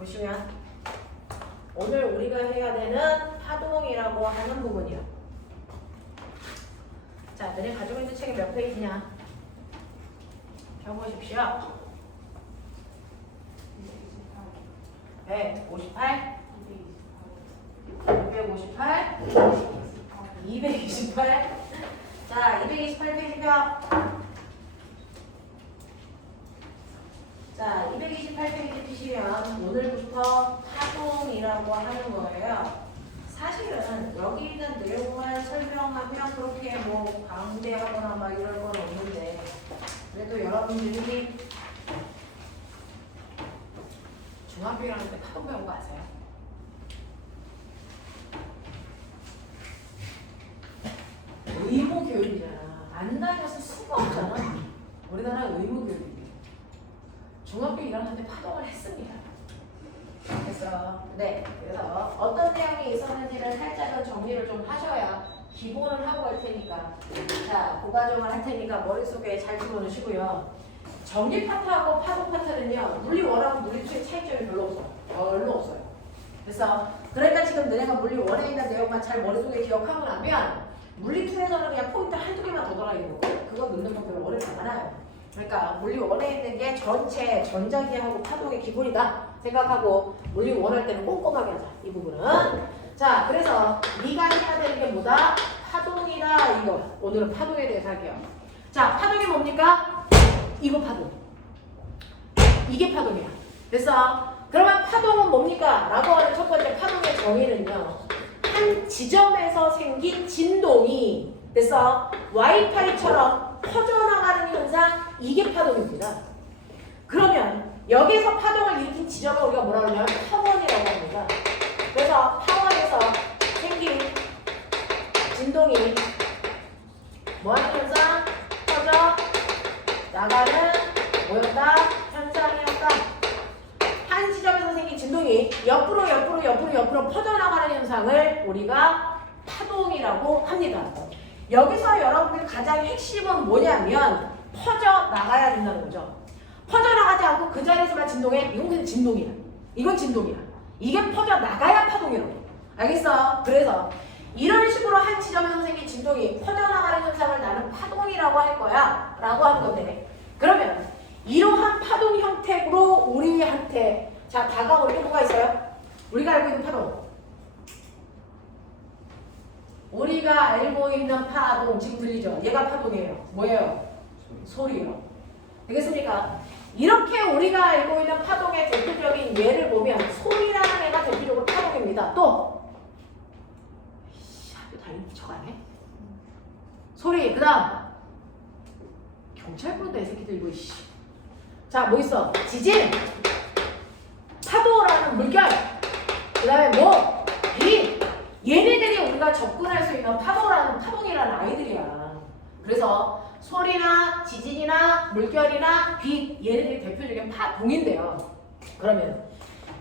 보시면 오늘 우리가 해야 되는 파동이라고 하는 부분이야. 자, 너네 가지고 있는 책이 몇 페이지냐? 펴보십시오. 158, 258, 228. 자, 228페이지 펴. 자, 228페이지 피시면 오늘부터 파동이라고 하는 거예요. 사실은 여기 있는 내용만 설명하면 그렇게 뭐 강대하거나 막 이럴 건 없는데, 그래도 여러분들이 중학교 1학년 때 파동 배운 거 아세요? 의무 교육이잖아. 안 다녀서 수가 없잖아. 우리나라 의무 교육이에요. 중학교 1학년 때 파동을 했습니다. 그래서 어떤 내용이 있었는지를 살짝은 정리를 좀 하셔야 기본을 하고 갈 테니까. 자, 고과정을 할 테니까 머릿속에 잘 집어넣으시고요. 정리 파트하고 파동 파트는요, 물리 1하고 물리 2의 차이점이 별로 없어요. 그래서 그러니까 지금 너네가 물리 1에 있는 내용만 잘 머릿속에 기억하고 나면 물리 2에서는 그냥 포인트 한두 개만 더 들어가 있는 거고, 그거 넣는 건 별로 어렵지 않아요. 그러니까 물리 1에 있는 게 전체 전자기하고 파동의 기본이다 생각하고 물리 1 할 때는 꼼꼼하게 하자, 이 부분은. 자, 그래서 네가 해야 되는 게 뭐다? 파동이다, 이거. 오늘은 파동에 대해서 할게요. 자, 파동이 뭡니까? 이거 파동. 이게 파동이야. 그래서 그러면 파동은 뭡니까? 라고 하는 첫 번째 파동의 정의는요, 한 지점에서 생긴 진동이 그래서 와이파이처럼 퍼져나가는 현상, 이게 파동입니다. 그러면 여기서 파동을 일으킨 지점을 우리가 뭐라 그러냐면 파원이라고 합니다. 그래서 파원에서 생긴 진동이 뭐하는 현상? 퍼져 나가는 뭐였다? 현상이었다. 한 지점에서 생긴 진동이 옆으로 퍼져나가는 현상을 우리가 파동이라고 합니다. 여기서 여러분들 가장 핵심은 뭐냐면 퍼져나가야 된다는 거죠. 퍼져나가지 않고 그 자리에서만 진동해? 이건 그냥 진동이야. 이건 진동이야. 이게 퍼져나가야 파동이라고. 알겠어? 그래서 이런 식으로 한 지점에서 생긴 진동이 퍼져나가는 현상을 나는 파동이라고 할 거야 라고 하는 건데, 그러면 이러한 파동 형태로 우리한테 자 다가올 게 뭐가 있어요? 우리가 알고 있는 파동, 우리가 알고 있는 파동 지금 들리죠? 얘가 파동이에요. 뭐예요? 소리요. 되겠습니까? 이렇게 우리가 알고 있는 파동의 대표적인 예를 보면 소리라는 애가 대표적으로 파동입니다. 또 학교 다니는 척하네. 소리. 그 다음 경찰 부른다 이 새끼들 이거. 자, 뭐 있어? 지진, 파도라는 물결, 그 다음에 뭐? 비. 얘네들이 우리가 접근할 수 있는 파동이라는 아이들이야. 그래서 소리나 지진이나 물결이나 비, 얘네들이 대표적인 파동인데요. 그러면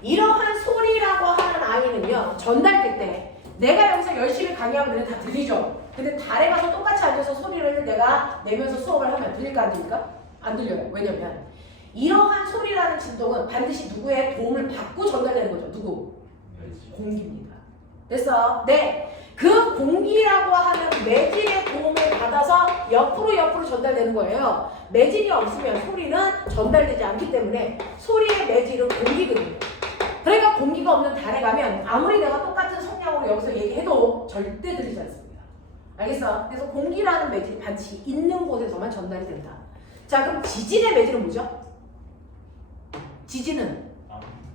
이러한 소리라고 하는 아이는요, 전달될 때 내가 여기서 열심히 강의하면 너네 다 들리죠? 근데 달에 가서 똑같이 앉아서 소리를 내가 내면서 수업을 하면 들릴까 안 들릴까? 안 들려요. 왜냐면 이러한 소리라는 진동은 반드시 누구의 도움을 받고 전달되는 거죠. 누구? 공기입니다. 됐어? 네. 그 공기라고 하는 매질의 도움을 받아서 옆으로 전달되는 거예요. 매질이 없으면 소리는 전달되지 않기 때문에 소리의 매질은 공기거든요. 그러니까 공기가 없는 달에 가면 아무리 내가 똑같은 성량으로 여기서 얘기해도 절대 들리지 않습니다. 알겠어? 그래서 공기라는 매질이 반드시 있는 곳에서만 전달이 된다. 자, 그럼 지진의 매질은 뭐죠? 지진은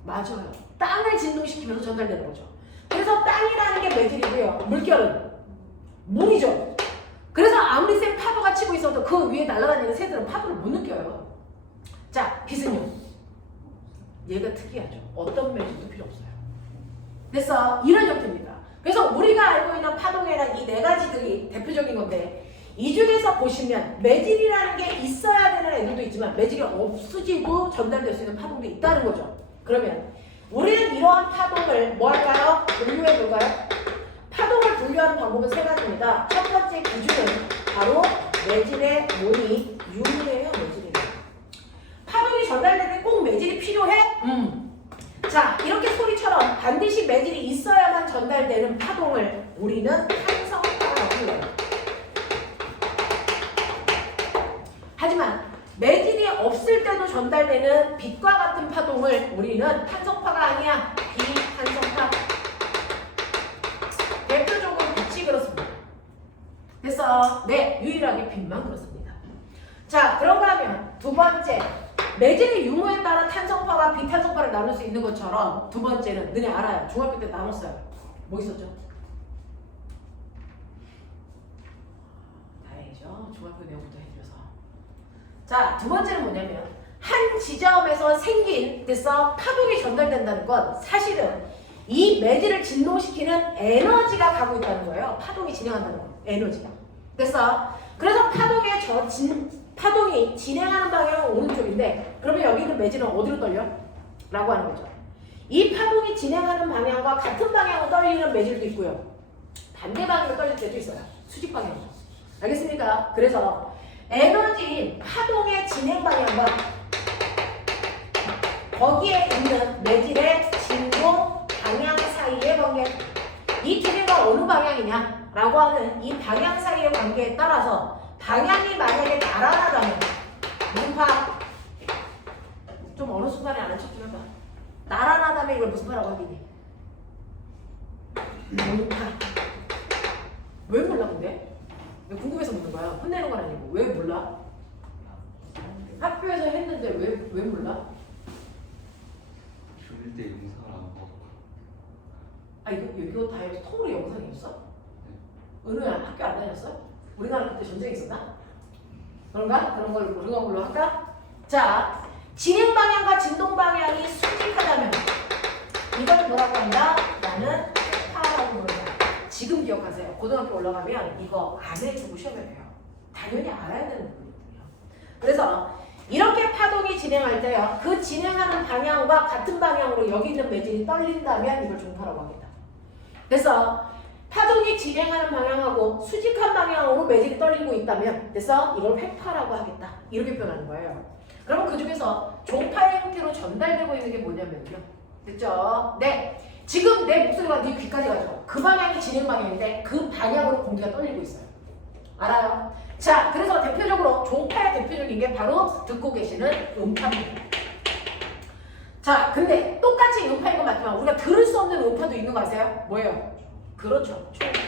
맞아요. 땅을 진동시키면서 전달되는 거죠. 그래서 땅이라는 게 매질이고요. 물결은 물이죠. 그래서 아무리 센 파도가 치고 있어도 그 위에 날아다니는 새들은 파도를 못 느껴요. 자, 빛은요? 얘가 특이하죠. 어떤 매질도 필요 없어요. 그래서 이런 형태입니다. 그래서 우리가 알고 있는 파동에는 이 네 가지들이 대표적인 건데, 이 중에서 보시면 매질이라는 게 있어야 되는 애들도 있지만 매질이 없어지고 전달될 수 있는 파동도 있다는 거죠. 그러면 우리는 이러한 파동을 뭐 할까요? 분류해 볼까요? 파동을 분류하는 방법은 세 가지입니다. 첫 번째 기준은 바로 매질의 모니 U예요. 매질이에요. 파동이 전달될 때 꼭 매질이 필요해? 자, 이렇게 소리처럼 반드시 매질이 있어야만 전달되는 파동을 우리는 탄성파라고 불러요. 하지만 매질이 없을 때도 전달되는 빛과 같은 파동을 우리는 탄성파가 아니야, 비탄성파. 대표적으로 빛이 그렇습니다. 그래서 네, 유일하게 빛만 그렇습니다. 자, 그런가 하면 두 번째, 매질의 유무에 따라 탄성파와 비탄성파를 나눌 수 있는 것처럼 두 번째는 너네 알아요. 중학교 때 나눴어요. 뭐 있었죠? 다행이죠. 중학교 내용부터 해드려서. 자, 두 번째는 뭐냐면 한 지점에서 생긴 그래서 파동이 전달된다는 건 사실은 이 매질을 진동시키는 에너지가 가고 있다는 거예요. 파동이 진행한다는 거. 에너지가. 그래서 파동이 진행하는 방향은 오른쪽인데 그러면 여기 있는 매질은 어디로 떨려? 라고 하는 거죠. 이 파동이 진행하는 방향과 같은 방향으로 떨리는 매질도 있고요. 반대 방향으로 떨릴 때도 있어요. 수직 방향으로. 알겠습니까? 그래서 에너지 파동의 진행 방향과 거기에 있는 매질의 진동 방향 사이의 관계, 이 두 개가 어느 방향이냐 라고 하는 이 방향 사이의 관계에 따라서 방향이 만약에 나란하다면 무슨 파? 좀 어느 순간에 아는 척 좀 해봐. 나란하다면 이걸 무슨 파라고 하겠니? 음파. 왜 몰라 근데? 궁금해서 묻는 거야. 혼내는 건 아니고. 왜 몰라? 학교에서 했는데 왜 몰라? 중1 때 영상을 안 보고. 아 이거 다 통으로 영상이 있어? 은우야 학교 안 다녔어? 우리나라 그때 전쟁 있었나? 그런가? 그런 걸로 할까? 자, 진행 방향과 진동 방향이 수직하다면 이걸 뭐라고 한다? 나는 파라고 부른다. 지금 기억하세요. 고등학교 올라가면 이거 안 해주고 시험에 배워. 당연히 알아야 되는 부분이거든요. 그래서 이렇게 파동이 진행할 때요. 그 진행하는 방향과 같은 방향으로 여기 있는 매질이 떨린다면 이걸 종파라고 하겠다. 그래서 파동이 진행하는 방향하고 수직한 방향으로 매질이 떨리고 있다면 그래서 이걸 횡파라고 하겠다. 이렇게 표현하는 거예요. 그러면 그 중에서 종파의 형태로 전달되고 있는 게 뭐냐면요. 됐죠? 네. 지금 내 목소리가 네 귀까지 가죠. 그 방향이 진행 방향인데 그 방향으로 공기가 떨리고 있어요. 알아요? 자, 그래서 대표적으로 종파의 대표적인 게 바로 듣고 계시는 음파입니다. 자, 근데 똑같이 음파인 건 맞지만 우리가 들을 수 없는 음파도 있는 거 아세요? 뭐예요? 그렇죠. 초음파.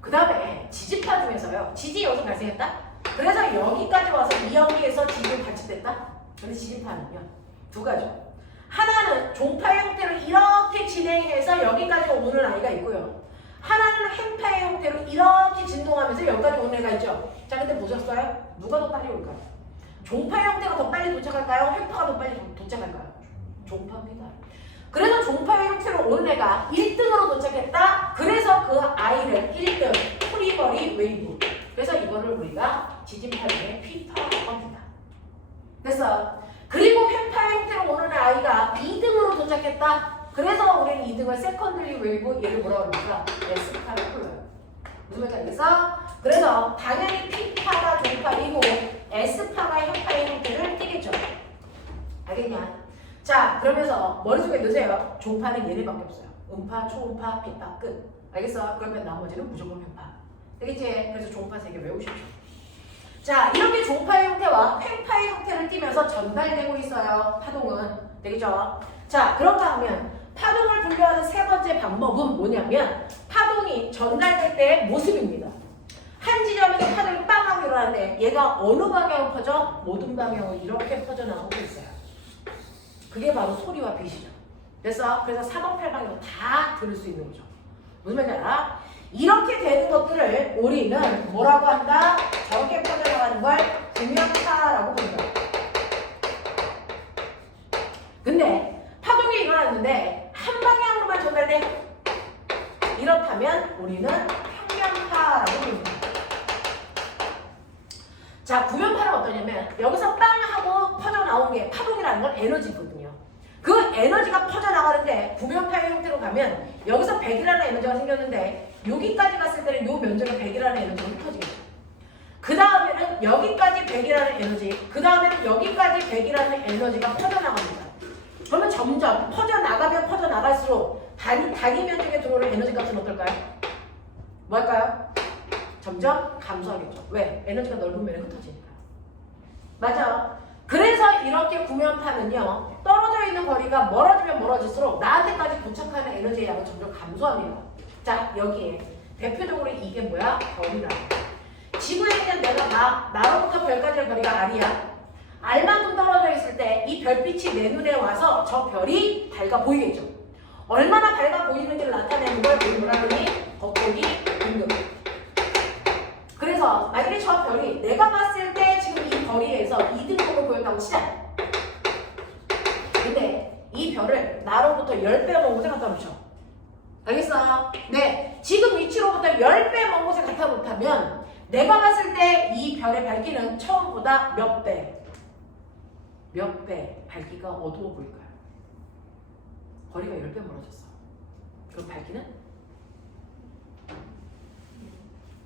그 다음에 지지파 중에서요. 지지 여기서 발생했다? 그래서 여기까지 와서 이 연기에서 지지가 발집됐다? 근데 지지파는요. 두 가지죠. 하나는 종파의 형태로 이렇게 진행해서 여기까지 오는 아이가 있고요. 하나는 횡파의 형태로 이렇게 진동하면서 여기까지 오는 애가 있죠. 자, 근데 보셨어요? 누가 더 빨리 올까요? 종파의 형태가 더 빨리 도착할까요? 횡파가 더 빨리 도착할까요? 종파입니다. 그래서 종파의 형태로 오는 애가 1등으로 도착했다. 그래서 그 아이를 1등 프리버리 웨이브. 그래서 이거를 우리가 지진파 중에 피파라고 합니다. 그래서 그리고 횡파 형태로 오는 아이가 2등으로 도착했다. 그래서 우리는 2등을 세컨드리 웨이브, 얘를 뭐라고 합니까? S파를 불러요. 무슨 말인지 알겠어? 그래서 당연히 P파가 종파이고 S파가 횡파의 형태를 띠겠죠. 알겠냐? 자, 그러면서 머릿속에 넣으세요. 종파는 얘네밖에 없어요. 음파, 초음파, P파, 끝. 알겠어? 그러면 나머지는 무조건 횡파. 되겠지? 그래서 종파 3개 외우십시오. 자, 이렇게 종파의 형태와 횡파의 형태를 띠면서 전달되고 있어요. 파동은. 되겠죠? 자, 그런가 하면 파동을 분류하는 세 번째 방법은 뭐냐면 파동이 전달될 때의 모습입니다. 한 지점에서 파동이 빵 하고 일어나는데 얘가 어느 방향으로 퍼져? 모든 방향으로 이렇게 퍼져나가고 있어요. 그게 바로 소리와 빛이죠. 그래서 사방팔방으로 다 들을 수 있는 거죠. 무슨 말인지 알아? 이렇게 되는 것들을 우리는 뭐라고 한다? 저렇게 퍼져나가는 걸 구명파라고 부른다. 근데 파동이 일어났는데 한 방향으로만 전달돼. 이렇다면 우리는 평면파라고 부릅니다. 자, 구면파는 어떠냐면 여기서 빵 하고 퍼져나온 게 파동이라는 건 에너지거든요. 그 에너지가 퍼져나가는데 구면파의 형태로 가면 여기서 100이라는 에너지가 생겼는데 여기까지 갔을 때는 이 면적이 100이라는 에너지가 흩어지겠죠. 그 다음에는 여기까지 100이라는 에너지, 그 다음에는 여기까지 100이라는 에너지가 퍼져나갑니다. 그러면 점점 퍼져나가면 퍼져나갈수록 단위 면적에 들어오는 에너지 값은 어떨까요? 뭐 할까요? 점점 감소하겠죠. 왜? 에너지가 넓은 면에 흩어지니까. 맞아. 그래서 이렇게 구면파는요, 떨어져 있는 거리가 멀어지면 멀어질수록 나한테까지 도착하는 에너지의 양은 점점 감소합니다. 자, 여기에 대표적으로 이게 뭐야? 별이라. 지구에 있는 내가 나로부터 별까지의 거리가 R이야. R만큼 떨어져 있을 때 이 별빛이 내 눈에 와서 저 별이 밝아 보이겠죠. 얼마나 밝아 보이는지를 나타내는 걸 우리 뭐라 그러니? 겉보기 등급. 그래서 만약에 저 별이 내가 봤을 때 지금 이 거리에서 2등급을 보였다고 치자. 근데 이 별을 나로부터 10배 먼 곳에 갖다 놓죠. 알겠어? 네. 지금 위치로부터 10배 먼 곳에 갖다 놓다면 내가 봤을 때 이 별의 밝기는 처음보다 몇 배 밝기가 어두워 보일까요? 거리가 10배 멀어졌어. 그럼 밝기는?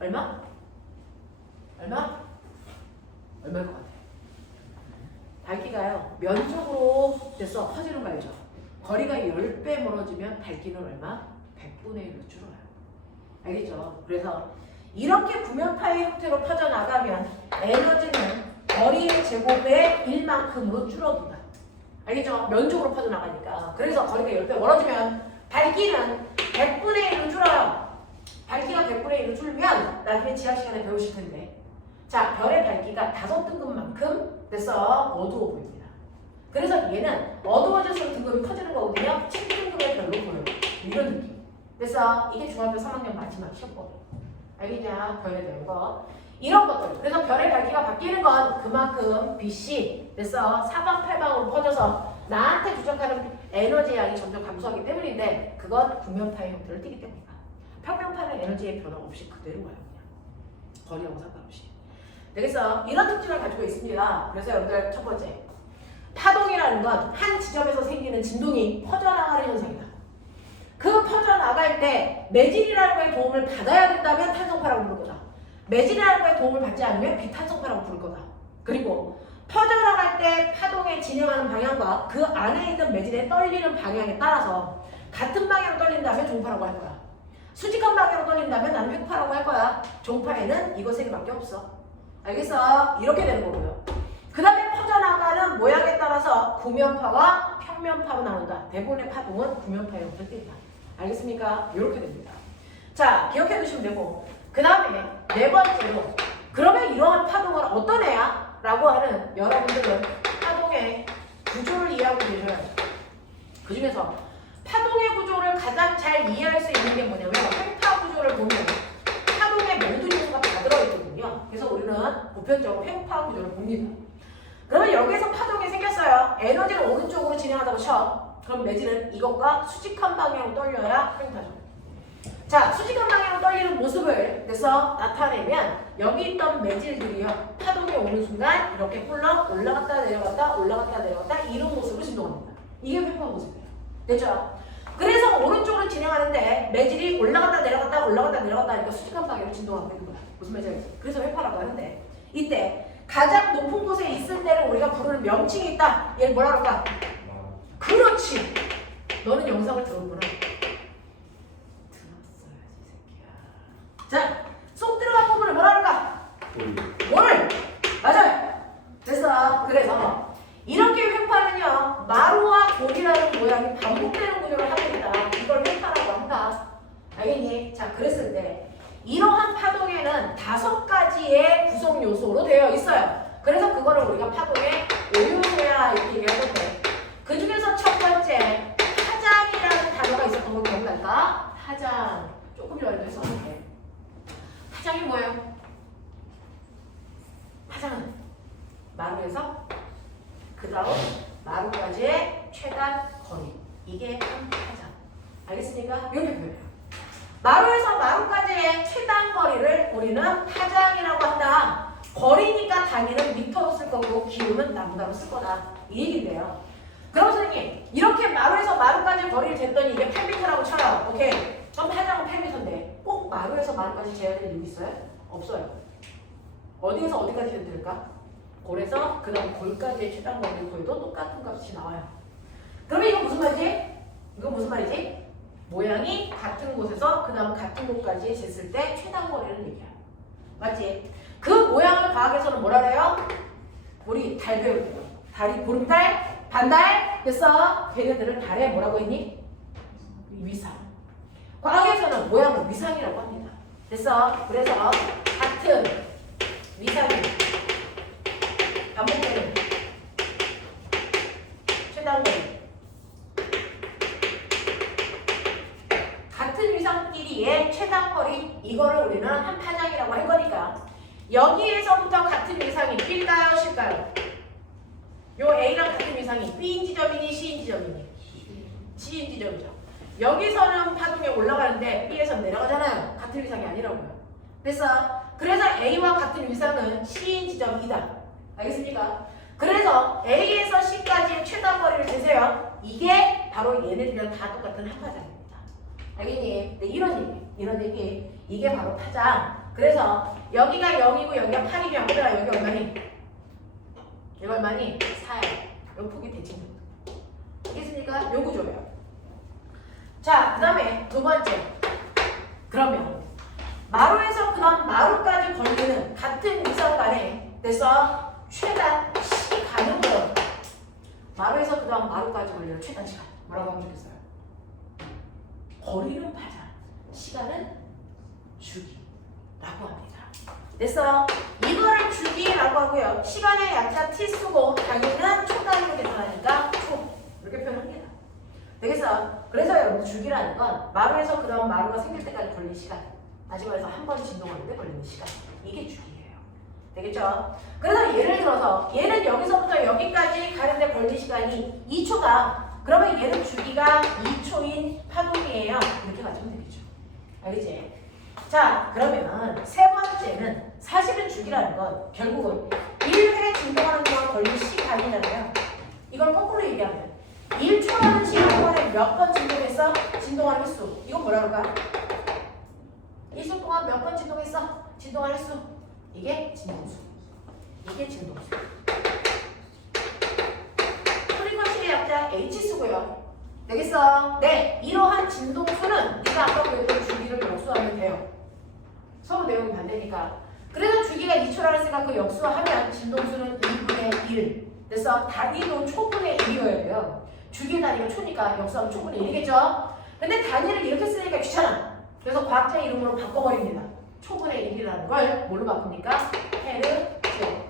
얼마? 얼마일 것 같아? 밝기가요, 면적으로 돼서 퍼지는 거 알죠? 거리가 10배 멀어지면 밝기는 얼마? 100분의 1로 줄어요. 알겠죠? 그래서 이렇게 구면파의 형태로 퍼져나가면 에너지는 거리의 제곱의 1만큼으로 줄어든다. 알겠죠? 면적으로 퍼져나가니까. 그래서 거리가 10배 멀어지면 밝기는 100분의 1로 줄어요. 밝기가 100분의 1로 줄면 나중에 지학 시간에 배우실 텐데, 자, 별의 밝기가 5등급만큼 돼서 어두워 보입니다. 그래서 얘는 어두워질수록 등급이 커지는 거거든요. 7등급의 별로 보여요. 이런 느낌. 그래서 이게 중학교 3학년 마지막 시험거든요. 알겠냐? 별에 대한 거. 이런 것들. 그래서 별의 밝기가 바뀌는 건 그만큼 빛이 그래서 사방팔방으로 퍼져서 나한테 부족하는 에너지 양이 점점 감소하기 때문인데, 그건 구면파의 형태를 띠기 때문이다. 평면파는 에너지의 변화 없이 그대로 와요. 그냥 거리하고 상관없이. 그래서 이런 특징을 가지고 있습니다. 그래서 여러분들 첫 번째, 파동이라는 건 한 지점에서 생기는 진동이 퍼져나가는 현상이다. 그 퍼져나갈 때 매질이라는 거에 도움을 받아야 된다면 탄성파라고 부를 거다. 매질이라는 거에 도움을 받지 않으면 비탄성파라고 부를 거다. 그리고 퍼져나갈 때 파동의 진행하는 방향과 그 안에 있는 매질의 떨리는 방향에 따라서 같은 방향으로 떨린다면 종파라고 할 거야. 수직한 방향으로 떨린다면 나는 횡파라고 할 거야. 종파에는 이거 세 개밖에 없어. 알겠어? 이렇게 되는 거고요. 그 다음에 퍼져나가는 모양에 따라서 구면파와 평면파로 나눈다. 대부분의 파동은 구면파의 형태를 띈다. 알겠습니까? 이렇게 됩니다. 자, 기억해 두시면 되고, 그 다음에 네 번째로, 그러면 이러한 파동은 어떤 애야? 라고 하는 여러분들은 파동의 구조를 이해하고 계셔야 돼요. 그 중에서 파동의 구조를 가장 잘 이해할 수 있는 게 뭐냐면, 횡파 구조를 보면 파동의 모든 요소가 다 들어있거든요. 그래서 우리는 보편적으로 횡파 구조를 봅니다. 그러면 여기에서 파동이 생겼어요. 에너지를 오른쪽으로 진행하다고 쳐. 그럼 매질은 이것과 수직한 방향으로 떨려야 횡파죠. 자, 수직한 방향으로 떨리는 모습을 그래서 나타내면 여기 있던 매질들이요, 파동이 오는 순간 이렇게 꿀렁 올라갔다 내려갔다 올라갔다 내려갔다 이런 모습으로 진동합니다. 이게 횡파 모습이에요. 됐죠? 그래서 오른쪽으로 진행하는데 매질이 올라갔다 내려갔다 올라갔다 내려갔다 하니까 수직한 방향으로 진동하고 있는 거야. 무슨 말인지 알겠지? 그래서 횡파라고 하는데, 이때 가장 높은 곳에 있을 때를 우리가 부르는 명칭이 있다. 얘를 뭐라 그럴까? 그렇지. 너는 영상을 들었구나. 들었어야지, 새끼야. 자, 쏙 들어간 부분을 뭐라 그럴까? 뭘? 맞아요. 그래서 이렇게 횡파는요, 마루와 돌이라는 모양이 반복되는 구조를 하고 있다. 이걸 횡파라고 한다. 알겠니? 자, 그랬을 때 이러한 파동에는 5가지의 구성 요소로 되어 있어요. 그래서 그거를 우리가 파동의 5요소야 이렇게 얘기할 건데, 그 중에서 첫 번째 파장이라는 단어가 있었던 거 기억날까? 파장. 조금 전에도 했었는데, 파장이 뭐예요? 파장은 마루에서 그 다음 마루까지의 최단 거리, 이게 한 파장. 알겠습니까? 이렇게 보여요. 마루에서 마루까지의 최단 거리를 우리는 파장이라고 한다. 거리니까 단위는 미터로 쓸 거고 기호는 남다로 쓸 거다. 이 얘기인데요. 그럼 선생님, 이렇게 마루에서 마루까지 거리를 쟀더니 이게 8m라고 쳐요. 오케이. 그럼 파장은 8m인데 꼭 마루에서 마루까지 재야 될 이유 있어요? 없어요. 어디에서 어디까지 재야 될까? 골에서 그 다음 골까지의 최단 거리를 구해도 똑같은 값이 나와요. 그러면 이거 무슨 말이지? 이거 무슨 말이지? 모양이 같은 곳에서 그 다음 같은 곳까지 쟀을 때 최단거리를 얘기해. 맞지? 그 모양을 과학에서는 뭐라 그래요? 우리 달 배울 때요. 달이 보름달, 반달 됐어? 걔네들을 달에 뭐라고 했니? 위상. 과학에서는 모양을 위상이라고 합니다. 됐어? 그래서 같은 위상이 반복되는 최단거리 같은 위상끼리의 최단거리 이거를 우리는 한 파장이라고 할 거니까 여기에서부터 같은 위상이 B일까요? C일까요? 요 A랑 같은 위상이 B인 지점이니 C인 지점이니? C인 지점이죠. 여기서는 파동이 올라가는데 B에서 내려가잖아요. 같은 위상이 아니라고요. 됐어? 그래서 A와 같은 위상은 C인 지점이다. 알겠습니까? 그래서 A에서 C까지의 최단거리를 재세요. 이게 바로 얘네들이랑 다 똑같은 한 파장입니다. 알겠니? 네, 이런 얘기. 이게 바로 파장. 그래서 여기가 0이고 여기가 8이면 얘들아 여기 얼마니? 여기 얼마니? 4야. 요 폭이 대칭. 알겠습니까? 요 구조예요. 자, 그 다음에 두 번째. 그러면 마루에서 그 다음 마루까지 걸리는 같은 위상 간에 됐어? 최단 시간은 마루에서 그 다음 마루까지 걸리는 최단 시간 뭐라고 하면 좋겠어요? 거리는 파장, 시간은 주기라고 합니다. 됐어? 이거를 주기라고 하고요. 시간의 약자 t 쓰고 단위는 초 단위로 계산하니까 초 이렇게 표현합니다. 되겠어? 그래서 여러분 주기라는 건 마루에서 그 다음 마루가 생길 때까지 걸린 시간, 다시 말해서 한 번 진동하는데 걸리는 시간, 이게 주기예요. 되겠죠? 그래서 예를 들어서 얘는 여기서부터 여기까지 가는데 걸린 시간이 2초다. 그러면 얘는 주기가 2초인 파동이에요. 이렇게 가지면 되겠죠. 알겠지? 자, 그러면 세 번째는 사실은 주기라는 건 결국은 1회 진동하는 동안 걸린 시간이잖아요. 이걸 거꾸로 얘기하면 1초라는 시간 동안에 몇 번 진동했어? 진동하는 횟수. 이거 뭐라 그럴까? 1초 동안 몇 번 진동했어? 진동하는 횟수. 이게 진동수. 이게 진동수. 프리퀀시의 약자 H수고요. 되겠어? 네. 이러한 진동수는 네가 아까 그랬던 주기를 역수하면 돼요. 서로 내용이 반대니까. 그래서 주기가 2초라고 했으니까 그 역수하면 진동수는 2분의 1. 그래서 단위도 초분의 1이어야 돼요. 주기의 단위가 초니까 역수하면 초분의 1이겠죠? 근데 단위를 이렇게 쓰니까 귀찮아. 그래서 과학자 이름으로 바꿔버립니다. 초분의 1이라는 걸 뭘로 바꿉니까? 헤르츠.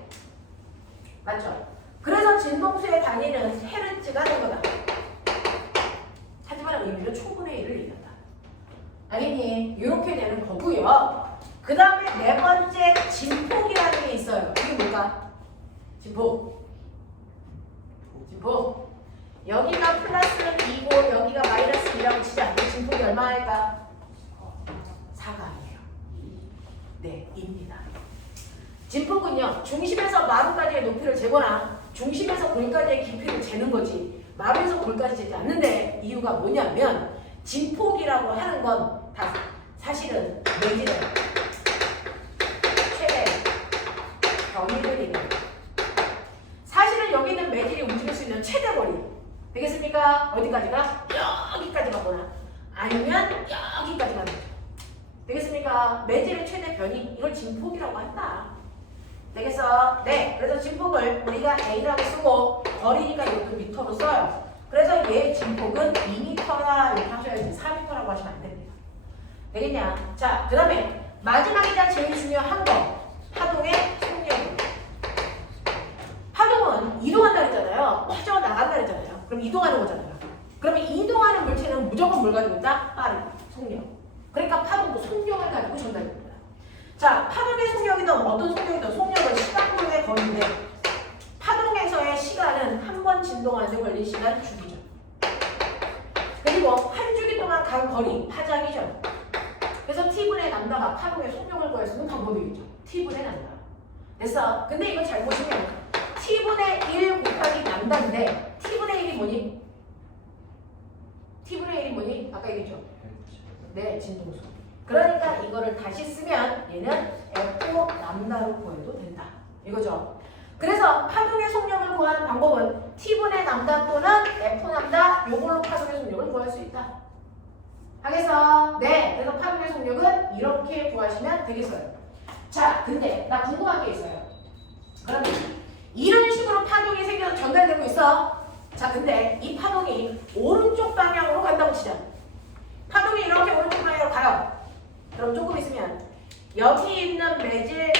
맞죠? 그래서 진동수의 단위는 헤르츠가 된 거다. 하지만 의미는 초분의 1을 얘기한다. 알겠니? 이렇게 되는 거고요. 그 다음에 네 번째 진폭이라는 게 있어요. 이게 뭘까? 진폭. 진폭. 여기가 플러스는 2고 여기가 마이너스 2라고 치자. 진폭이 얼마일까? 4가 아니에요. 네, 2입니다. 진폭은요. 중심에서 마루까지의 높이를 재거나 중심에서 골까지의 깊이를 재는 거지. 마루에서 골까지 재지 않는데 이유가 뭐냐면 진폭이라고 하는 건 다 사실은 매질의 최대 범위를 얘기합니다. 사실은 여기 있는 매질이 움직일 수 있는 최대 거리 되겠습니까? 어디까지가? 여기까지 가거나 아니면 여기까지 가는 거죠. 되겠습니까? 매질의 최대 변이 이걸 진폭이라고 한다. 되겠어? 네. 그래서 진폭을 우리가 A라고 쓰고 거리니까 이것도 미터로 써요. 그래서 얘 진폭은 2m라 이렇게 하셔야지 4m라고 하시면 안 됩니다. 되겠냐? 자, 그 다음에 마지막이자 제일 중요한 거 파동의 속력입니다. 파동은 이동한다 그랬잖아요. 빠져나간다 그랬잖아요. 그럼 이동하는 거잖아요. 그러면 이동하는 물체는 무조건 뭘 가지고 있다? 빠른 속력. 그러니까 파동도 속력을 가지고 전달됩니다. 자, 파동의 속력이든 어떤 속력이든 속력은 시간분의 거리인데 파동에서의 시간은 한 번 진동하는 데 걸린 시간 주기죠. 그리고 한 주기 동안 간 거리 파장이죠. 그래서 T분의 람다가 파동의 속력을 구할 수 있는 방법이겠죠. T분의 람다. 됐어? 근데 이거 잘 보시면 T분의 1 곱하기 람다인데 T분의 1이 뭐니? T분의 1이 뭐니? 아까 얘기했죠? 네, 진동수. 그러니까 이거를 다시 쓰면 얘는 F 람다로 구해도 된다. 이거죠. 그래서 파동의 속력을 구하는 방법은 T분의 남다 또는 F남다 요걸로 파동의 속력을 구할 수 있다. 알겠어? 네. 그래서 파동의 속력은 이렇게 구하시면 되겠어요. 자, 근데 나 궁금한 게 있어요. 그러면 이런 식으로 파동이 생겨서 전달되고 있어. 자, 근데 이 파동이 오른쪽 방향으로 간다고 치자. 파동이 이렇게 오른쪽 방향으로 가요. 그럼 조금 있으면 여기 있는 매질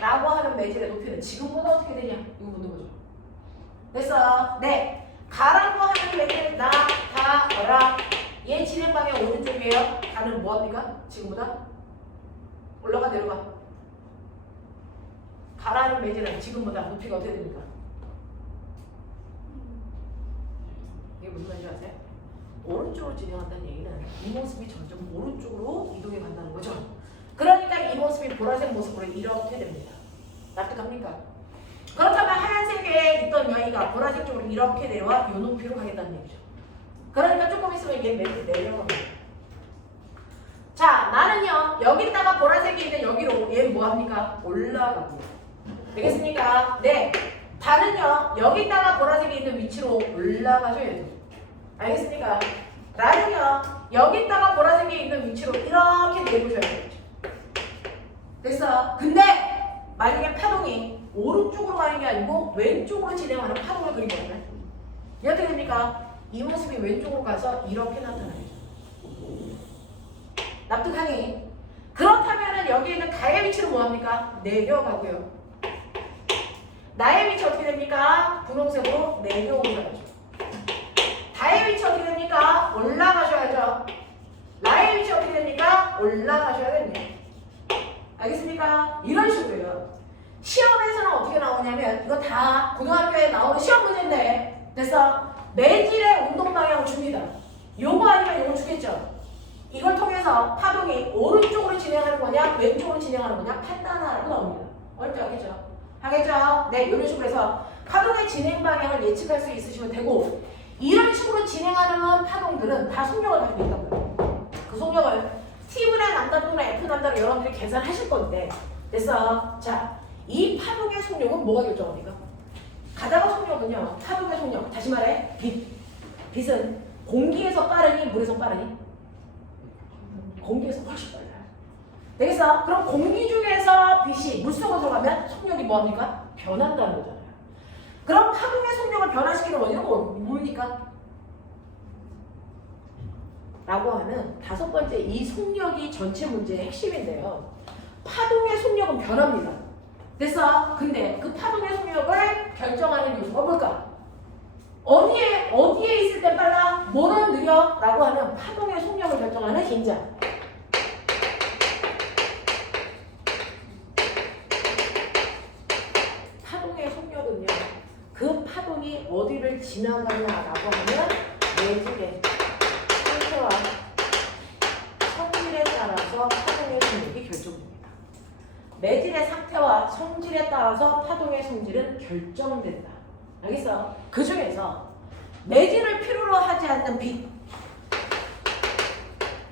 라고 하는 매질의 높이는 지금보다 어떻게 되냐? 이거 묻는 거죠. 됐어? 네. 가라고 하는 매질 얘 진행 방향 오른쪽이에요. 가는 뭐합니까? 지금보다? 올라가 내려가. 가라는 매질은 지금보다 높이가 어떻게 됩니까? 이게 무슨 말인지 아세요? 오른쪽으로 진행한다는 얘기는 이 모습이 점점 오른쪽으로 이동해 간다는 거죠. 그러니까 이 모습이 보라색 모습으로 이렇게 됩니다. 납득합니까? 그렇다면 하얀색에 있던 여기가 보라색 쪽으로 이렇게 내려와 이 높이로 가겠다는 얘기죠. 그러니까 조금 있으면 이게 내려갑니다. 자, 나는요 여기다가 보라색이 있는 여기로 얘는 뭐합니까? 올라가고요. 되겠습니까? 네. 다는요 여기다가 보라색이 있는 위치로 올라가셔야 돼요. 알겠습니까? 나는요 여기다가 보라색이 있는 위치로 이렇게 내보셔야 돼요. 됐어? 근데 만약에 파동이 오른쪽으로 가는 게 아니고 왼쪽으로 진행하는 파동을 그리거든요. 이게 어떻게 됩니까? 이 모습이 왼쪽으로 가서 이렇게 나타나요. 납득하니? 그렇다면 여기 있는 가의 위치는 뭐합니까? 내려가고요. 나의 위치 어떻게 됩니까? 분홍색으로 내려오셔야죠. 다의 위치 어떻게 됩니까? 올라가셔야죠. 나의 위치 어떻게 됩니까? 올라가셔야 됩니다. 알겠습니까? 이런 식으로요. 시험에서는 어떻게 나오냐면 이거 다 고등학교에 나오는 시험 문제인데 됐어? 매질의 운동 방향을 줍니다. 요거 아니면 요거 주겠죠? 이걸 통해서 파동이 오른쪽으로 진행하는 거냐 왼쪽으로 진행하는 거냐 판단하라고 나옵니다. 어렵지 않겠죠? 하겠죠? 네, 이런 식으로 해서 파동의 진행 방향을 예측할 수 있으시면 되고 이런 식으로 진행하는 파동들은 다 속력을 가지고 있다고요. 그 속력을 T분의 남다 또는 F남다로 여러분들이 계산하실 건데 됐어? 자, 이 파동의 속력은 뭐가 결정합니까? 가다가 속력은요 파동의 속력 다시 말해 빛은 공기에서 빠르니 물에서 빠르니? 공기에서 훨씬 빨라요. 되겠어? 그럼 공기 중에서 빛이 물속으로 들어가면 속력이 뭐합니까? 변한다는 거잖아요. 그럼 파동의 속력을 변화시키는 원인은 뭡니까? 라고 하는 다섯 번째 이 속력이 전체 문제의 핵심인데요. 파동의 속력은 변합니다. 됐어? 근데 그 파동의 속력을 결정하는 요소가 뭘까? 어디에 있을 때 빨라? 뭐는 느려? 라고 하는 파동의 속력을 결정하는 힘자. 파동의 속력은요. 그 파동이 어디를 지나가냐라고 하면 매질의 상태와 성질에 따라서 파동의 속력이 결정됩니다. 매질의 상태와 성질에 따라서 파동의 성질은 결정된다. 알겠어? 그 중에서 매질을 필요로 하지 않는 빛.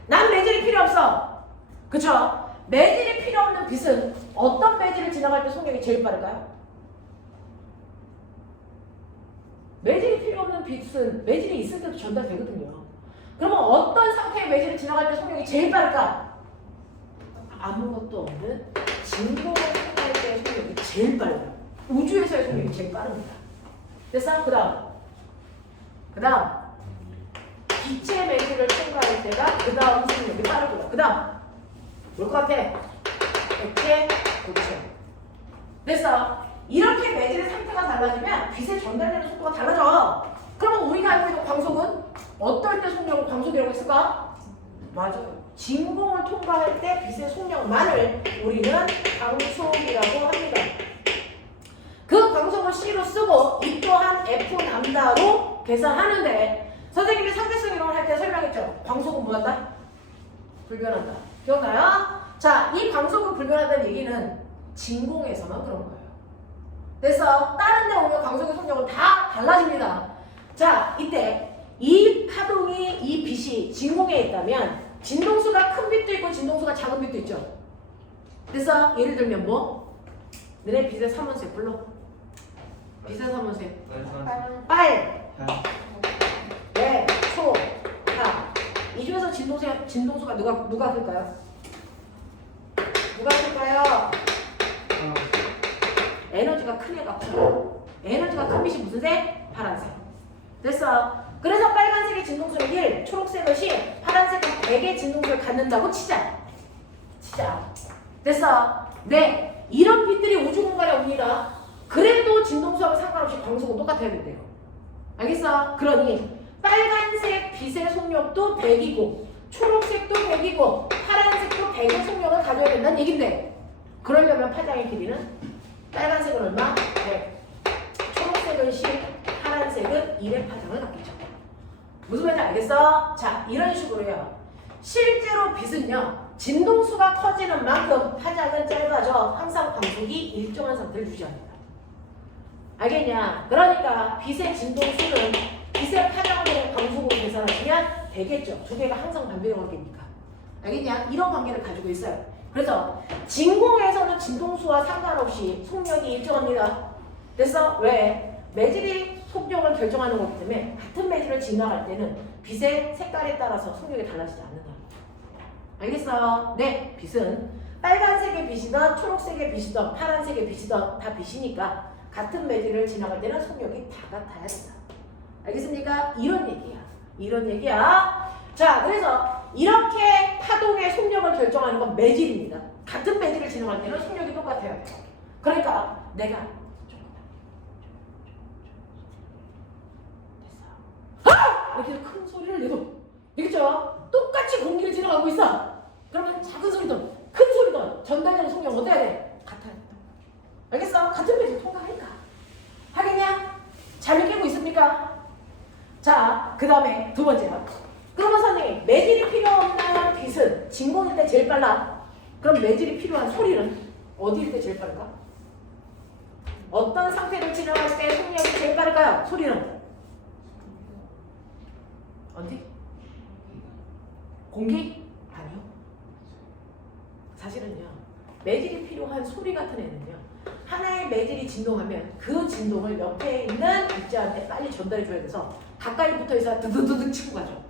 난 매질이 필요 없어. 그쵸? 매질이 필요 없는 빛은 어떤 매질을 지나갈 때 속력이 제일 빠를까요? 매질이 필요 없는 빛은 매질이 있을 때도 전달되거든요. 그러면 어떤 상태의 매질을 지나갈 때 속력이 제일 빠를까? 아무것도 없는 진공을 통과할 때의 속력이 제일 빨라요. 우주에서의 속력이 제일 빠릅니다. 됐어? 그 다음 빛의 매질을 통과할 때가 그 다음 속력이 빠르고요. 그 다음 뭘 것 같아? 액체, 고체. 됐어? 이렇게 매질의 상태가 달라지면 빛의 전달되는 속도가 달라져. 그러면 우리가 알고 있는 광속은 어떨 때 속력을 광속이라고 했을까? 맞아요. 진공을 통과할 때 빛의 속력만을 우리는 광속이라고 합니다. 그 광속을 C로 쓰고 이 또한 F 남다로 계산하는데 선생님이 상대성 이론을 할 때 설명했죠. 광속은 뭐한다? 불변한다. 기억나요? 자, 이 광속은 불변한다는 얘기는 진공에서만 그런 거예요. 그래서 다른 데 오면 광속의 속력은 다 달라집니다. 자, 이때 이 파동이 이 빛이 진공에 있다면 진동수가 큰 빛도 있고 진동수가 작은 빛도 있죠. 그래서 예를 들면 뭐? 너네 빛의 삼원색 불러. 빛의 삼원색. 빨, 네, 소, 다. 이 중에서 진동수가 누가 클까요? 누가 클까요? 에너지가 큰 애가 커. 에너지가 큰 빛이 무슨 색? 파란색. 됐어. 그래서 빨간색의 진동수는 1, 초록색은 10, 파란색은 100의 진동수를 갖는다고 치자. 됐어. 네. 이런 빛들이 우주 공간에 옵니다. 그래도 진동수하고 상관없이 광속은 똑같아야 된대요. 알겠어? 그러니 빨간색 빛의 속력도 100이고 초록색도 100이고 파란색도 100의 속력을 가져야 된다는 얘긴데, 그러려면 파장의 길이는 빨간색은 얼마? 100. 초록색은 10, 파란색은 1의 파장을 갖겠죠. 무슨 말인지 알겠어? 자, 이런 식으로요. 실제로 빛은요, 진동수가 커지는 만큼 파장은 짧아져 항상 광속이 일정한 상태를 유지합니다. 알겠냐? 그러니까 빛의 진동수는 빛의 파장으로 광속으로 계산하시면 되겠죠. 두 개가 항상 반비례 관계니까. 알겠냐? 이런 관계를 가지고 있어요. 그래서 진공에서는 진동수와 상관없이 속력이 일정합니다. 그래서 왜? 매질이 속력을 결정하는 거기 때문에 같은 매질을 지나갈 때는 빛의 색깔에 따라서 속력이 달라지지 않는다. 알겠어요? 네, 빛은 빨간색의 빛이든 초록색의 빛이든 파란색의 빛이든 다 빛이니까 같은 매질을 지나갈 때는 속력이 다 같아야 된다. 알겠습니까? 이런 얘기야. 자, 그래서 이렇게 파동의 속력을 결정하는 건 매질입니다. 같은 매질을 지나갈 때는 속력이 똑같아요. 그러니까 내가 이렇게 큰 소리를 내도, 알겠죠? 똑같이 공기를 지나가고 있어. 그러면 작은 소리든 큰 소리든 전달되는 속력 어때야 돼? 같아야 된다. 알겠어? 같은 매질 통과하니까. 하겠냐? 잘 느끼고 있습니까? 자, 그 다음에 두 번째로. 그러면 선생님, 매질이 필요 없는 빛은 진공일 때 제일 빨라. 그럼 매질이 필요한 소리는 어디일 때 제일 빠를까? 어떤 상태를 지나갈 때 속력이 제일 빠를까요? 소리는? 어디? 공기? 아니요. 사실은요, 매질이 필요한 소리 같은 애는요, 하나의 매질이 진동하면 그 진동을 옆에 있는 입자한테 빨리 전달해줘야 돼서 가까이 붙어있어야 드드드득 치고 가죠.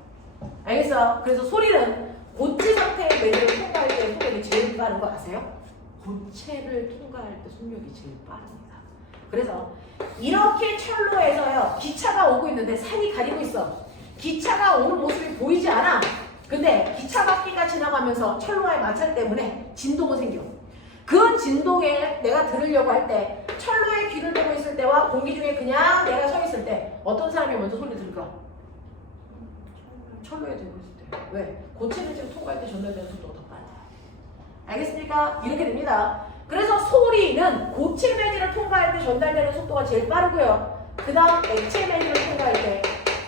알겠어? 그래서 소리는 고체 상태의 매질을 통과할 때 속력이 제일 빠른 거 아세요? 고체를 통과할 때 속력이 제일 빠릅니다. 그래서 이렇게 철로에서요, 기차가 오고 있는데 산이 가리고 있어. 기차가 오는 모습이 보이지 않아. 근데 기차 바퀴가 지나가면서 철로와의 마찰 때문에 진동이 생겨. 그 진동에 내가 들으려고 할 때 철로에 귀를 대고 있을 때와 공기 중에 그냥 내가 서 있을 때 어떤 사람이 먼저 소리 들을까? 철로에 대고 있을 때. 왜? 고체 매질을 통과할 때 전달되는 속도가 더 빨라. 알겠습니까? 이렇게 됩니다. 그래서 소리는 고체 매질을 통과할 때 전달되는 속도가 제일 빠르고요. 그 다음 액체 매질을 통과할 때,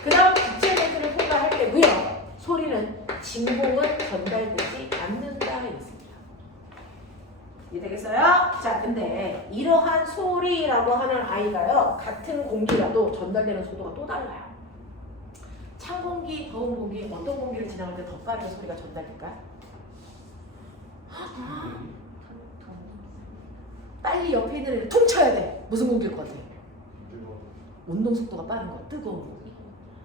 그 다음 기체 매질을 통과할 때고요. 소리는 진공은 전달되지 않는다 했습니다. 이해되겠어요? 자, 근데 이러한 소리라고 하는 아이가요, 같은 공기라도 전달되는 속도가 또 달라요. 찬 공기, 더운 공기, 어떤 공기를 지나갈 때 더 빠르게 소리가 전달될까요? 빨리 옆에 있는 애를 퉁쳐야 돼. 무슨 공기일 것 같아요? 운동 속도가 빠른 거, 뜨거운 공기.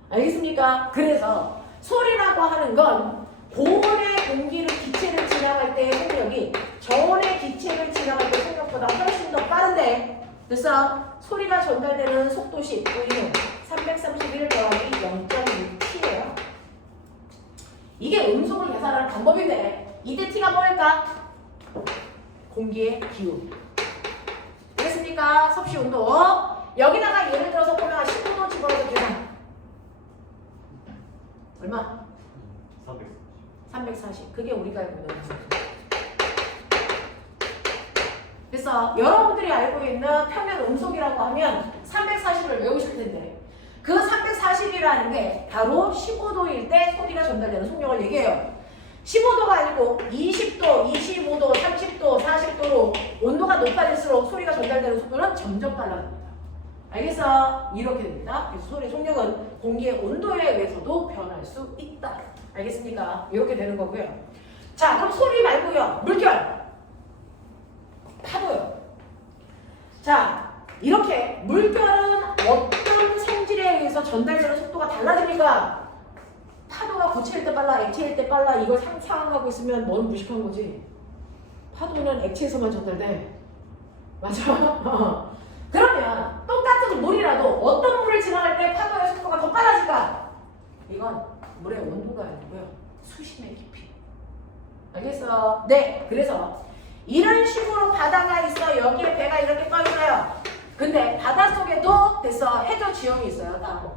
알겠습니까? 그래서 소리라고 하는 건 고온의 공기를 기체를 지나갈 때의 속력이 저온의 기체를 지나갈 때 속력보다 훨씬 더 빠른데, 그래서 소리가 전달되는 속도식 V는 331 더하기 0.6t예요. 이게 음속을 계산하는 방법인데, 이때 t가 뭐일까? 공기의 기후. 알겠습니까? 섭씨 운동. 여기다가 예를 들어서 보면 15도 집어넣어서 계산. 얼마? 340. 그게 우리가 알고 있는 음속. 그래서 여러분들이 알고 있는 평면 음속이라고 하면 340을 외우실 텐데, 그 340이라는 게 바로 15도일 때 소리가 전달되는 속력을 얘기해요. 15도가 아니고 20도, 25도, 30도, 40도로 온도가 높아질수록 소리가 전달되는 속도는 점점 빨라집니다. 알겠어? 이렇게 됩니다. 그래서 소리의 속력은 공기의 온도에 의해서도 변할 수 있다. 알겠습니까? 이렇게 되는 거고요. 자, 그럼 소리 말고요. 물결. 파도요. 자, 이렇게 물결은 어떤 성질에 의해서 전달되는 속도가 달라지니까 파도가 고체일 때 빨라, 액체일 때 빨라 이걸 상상하고 있으면 너는 무식한 거지. 파도는 액체에서만 전달돼. 맞아? 그러면 똑같은 물이라도 어떤 물을 지나갈 때 파도의 속도가 더 빨라질까? 이건 물의 온도가 아니고요. 수심의 깊이. 알겠어? 네. 그래서 이런 식으로 바다가 있어. 여기에 배가 이렇게 떠 있어요. 근데 바닷속에도 됐어. 해저 지형이 있어요. 땅.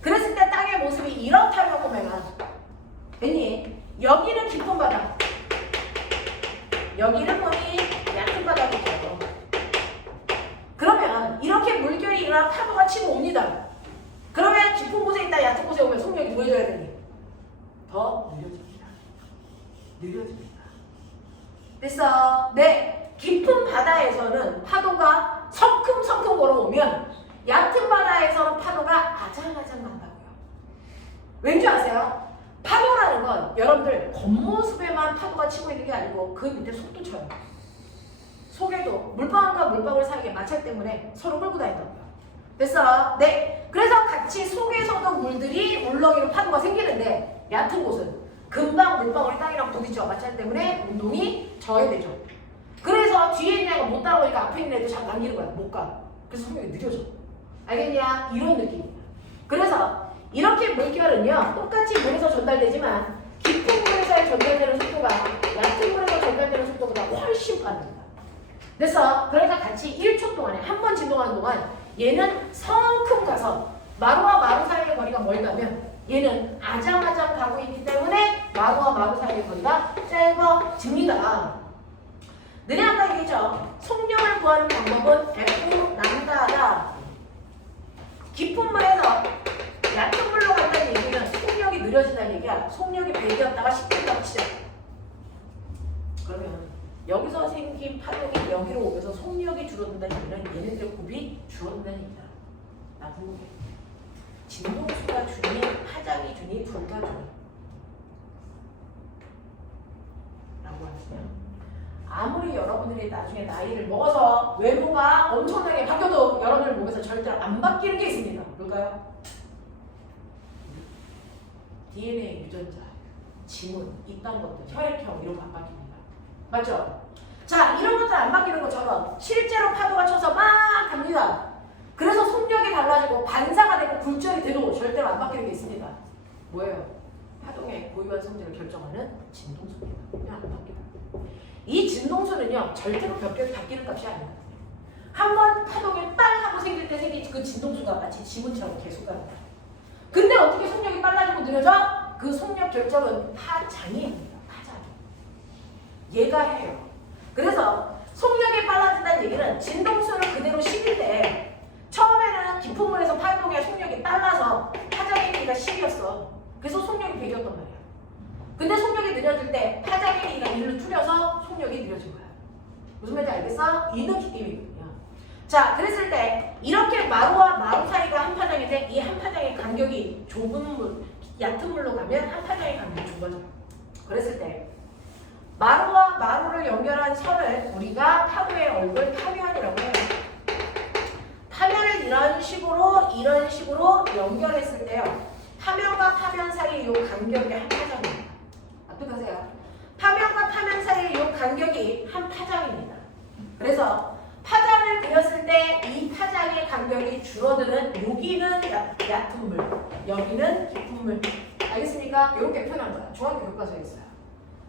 그랬을 때 땅의 모습이 이렇다고 보면 왠지 여기는 깊은 바다. 여기는 거의 얕은 바다이죠. 그러면 이렇게 물결이 일어나 파도가 치고 옵니다. 그러면 깊은 곳에 있다 얕은 곳에 오면 속력이 뭐 해줘야 되니? 더 느려집니다. 느려집니다. 됐어? 네. 깊은 바다에서는 파도가 성큼성큼 걸어오면 얕은 바다에서는 파도가 아장아장 난다고요. 왠지 아세요? 파도라는 건 여러분들 겉모습에만 파도가 치고 있는 게 아니고 그 밑에 속도 쳐요. 속에도 물방울과 물방울 사이에 마찰 때문에 서로 끌고 다닌다고요. 됐어? 네. 그래서 같이 속에서도 물들이 울렁이로 파도가 생기는데 얕은 곳은 금방 물방울이 땅이랑 부딪혀 마찰 때문에 운동이 저해되죠. 그래서 뒤에 있는 애가 못 따라오니까 앞에 있는 애도 잘 남기는 거야. 못 가. 그래서 속력이 느려져. 알겠냐? 이런 느낌이야. 그래서 이렇게 물결은요 똑같이 물에서 전달되지만 깊은 물에서 전달되는 속도가 얕은 물에서 전달되는 속도보다 훨씬 빠릅니다. 됐어? 그러니까 같이 1초 동안에 한 번 진동하는 동안 얘는 성큼 가서 마루와 마루 사이의 거리가 멀다면 얘는 아장아장 가고 있기 때문에 마루와 마루 사이의 거리가 짧아집니다. 너네 아까 얘기했죠? 속력을 구하는 방법은 F 람다다. 깊은 물에서 얕은 물로 간다는 얘기는 속력이 느려진다는 얘기야. 속력이 100이었다가 10됐다고 치자. 그러면 여기서 생긴 파동이 여기로 오면서 속력이 줄어든다는 얘기는 얘네들의 곱이 줄어든다는 얘기다. 나 궁금해. 진동수가 주니, 파장이 주니, 불가 주니 라고 하시면 아무리 여러분들이 나중에 나이를 먹어서 외모가 엄청나게 바뀌어도 여러분들 몸에서 절대로 안 바뀌는 게 있습니다. 뭘까요? DNA 유전자, 지문, 이딴 것들, 혈액형 이런 거 안 바뀝니다. 맞죠? 자, 이런 것들 안 바뀌는 것처럼 실제로 파도가 쳐서 막 갑니다. 그래서 속력이 달라지고 반사가 되고 굴절이 돼도 절대로 안 바뀌는 게 있습니다. 뭐예요? 파동의 고유한 성질을 결정하는 진동수입니다. 그냥 안 바뀝니다. 이 진동수는요 절대로 바뀌는 값이 아니거든요. 한번 파동이 빵 하고 생길 때 생긴 그 진동수가 마치 지문처럼 계속 갑니다. 근데 어떻게 속력이 빨라지고 느려져? 그 속력 결정은 파장입니다. 파장. 얘가 해요. 그래서 속력이 빨라진다는 얘기는 진동수는 그대로 10인데 처음에는 깊은 물에서 파동의 속력이 빨라서 파장의 길이가 10이었어. 그래서 속력이 100이었단 말이야. 근데 속력이 느려질 때 파장의 길이가 1로 줄여서 속력이 느려진 거야. 무슨 말인지 알겠어? 이 느낌이거든요. 자, 그랬을 때 이렇게 마루와 마루 사이가 한 파장인데 이 한 파장의 간격이 좁은 물, 얕은 물로 가면 한 파장의 간격이 좁아져요. 그랬을 때 마루와 마루를 연결한 선을 우리가 파도의 얼굴 파면이라고 해요. 파면을 이런 식으로 연결했을 때요. 파면과 파면 사이의 이 간격이 한 파장입니다. 납득하세요? 파면과 파면 사이의 이 간격이 한 파장입니다. 그래서 파장을 그렸을 때 이 파장의 간격이 줄어드는 여기는 얕은 물, 여기는 깊은 물. 알겠습니까? 이렇게 표현한 거야. 중학교 교과서에 있어요.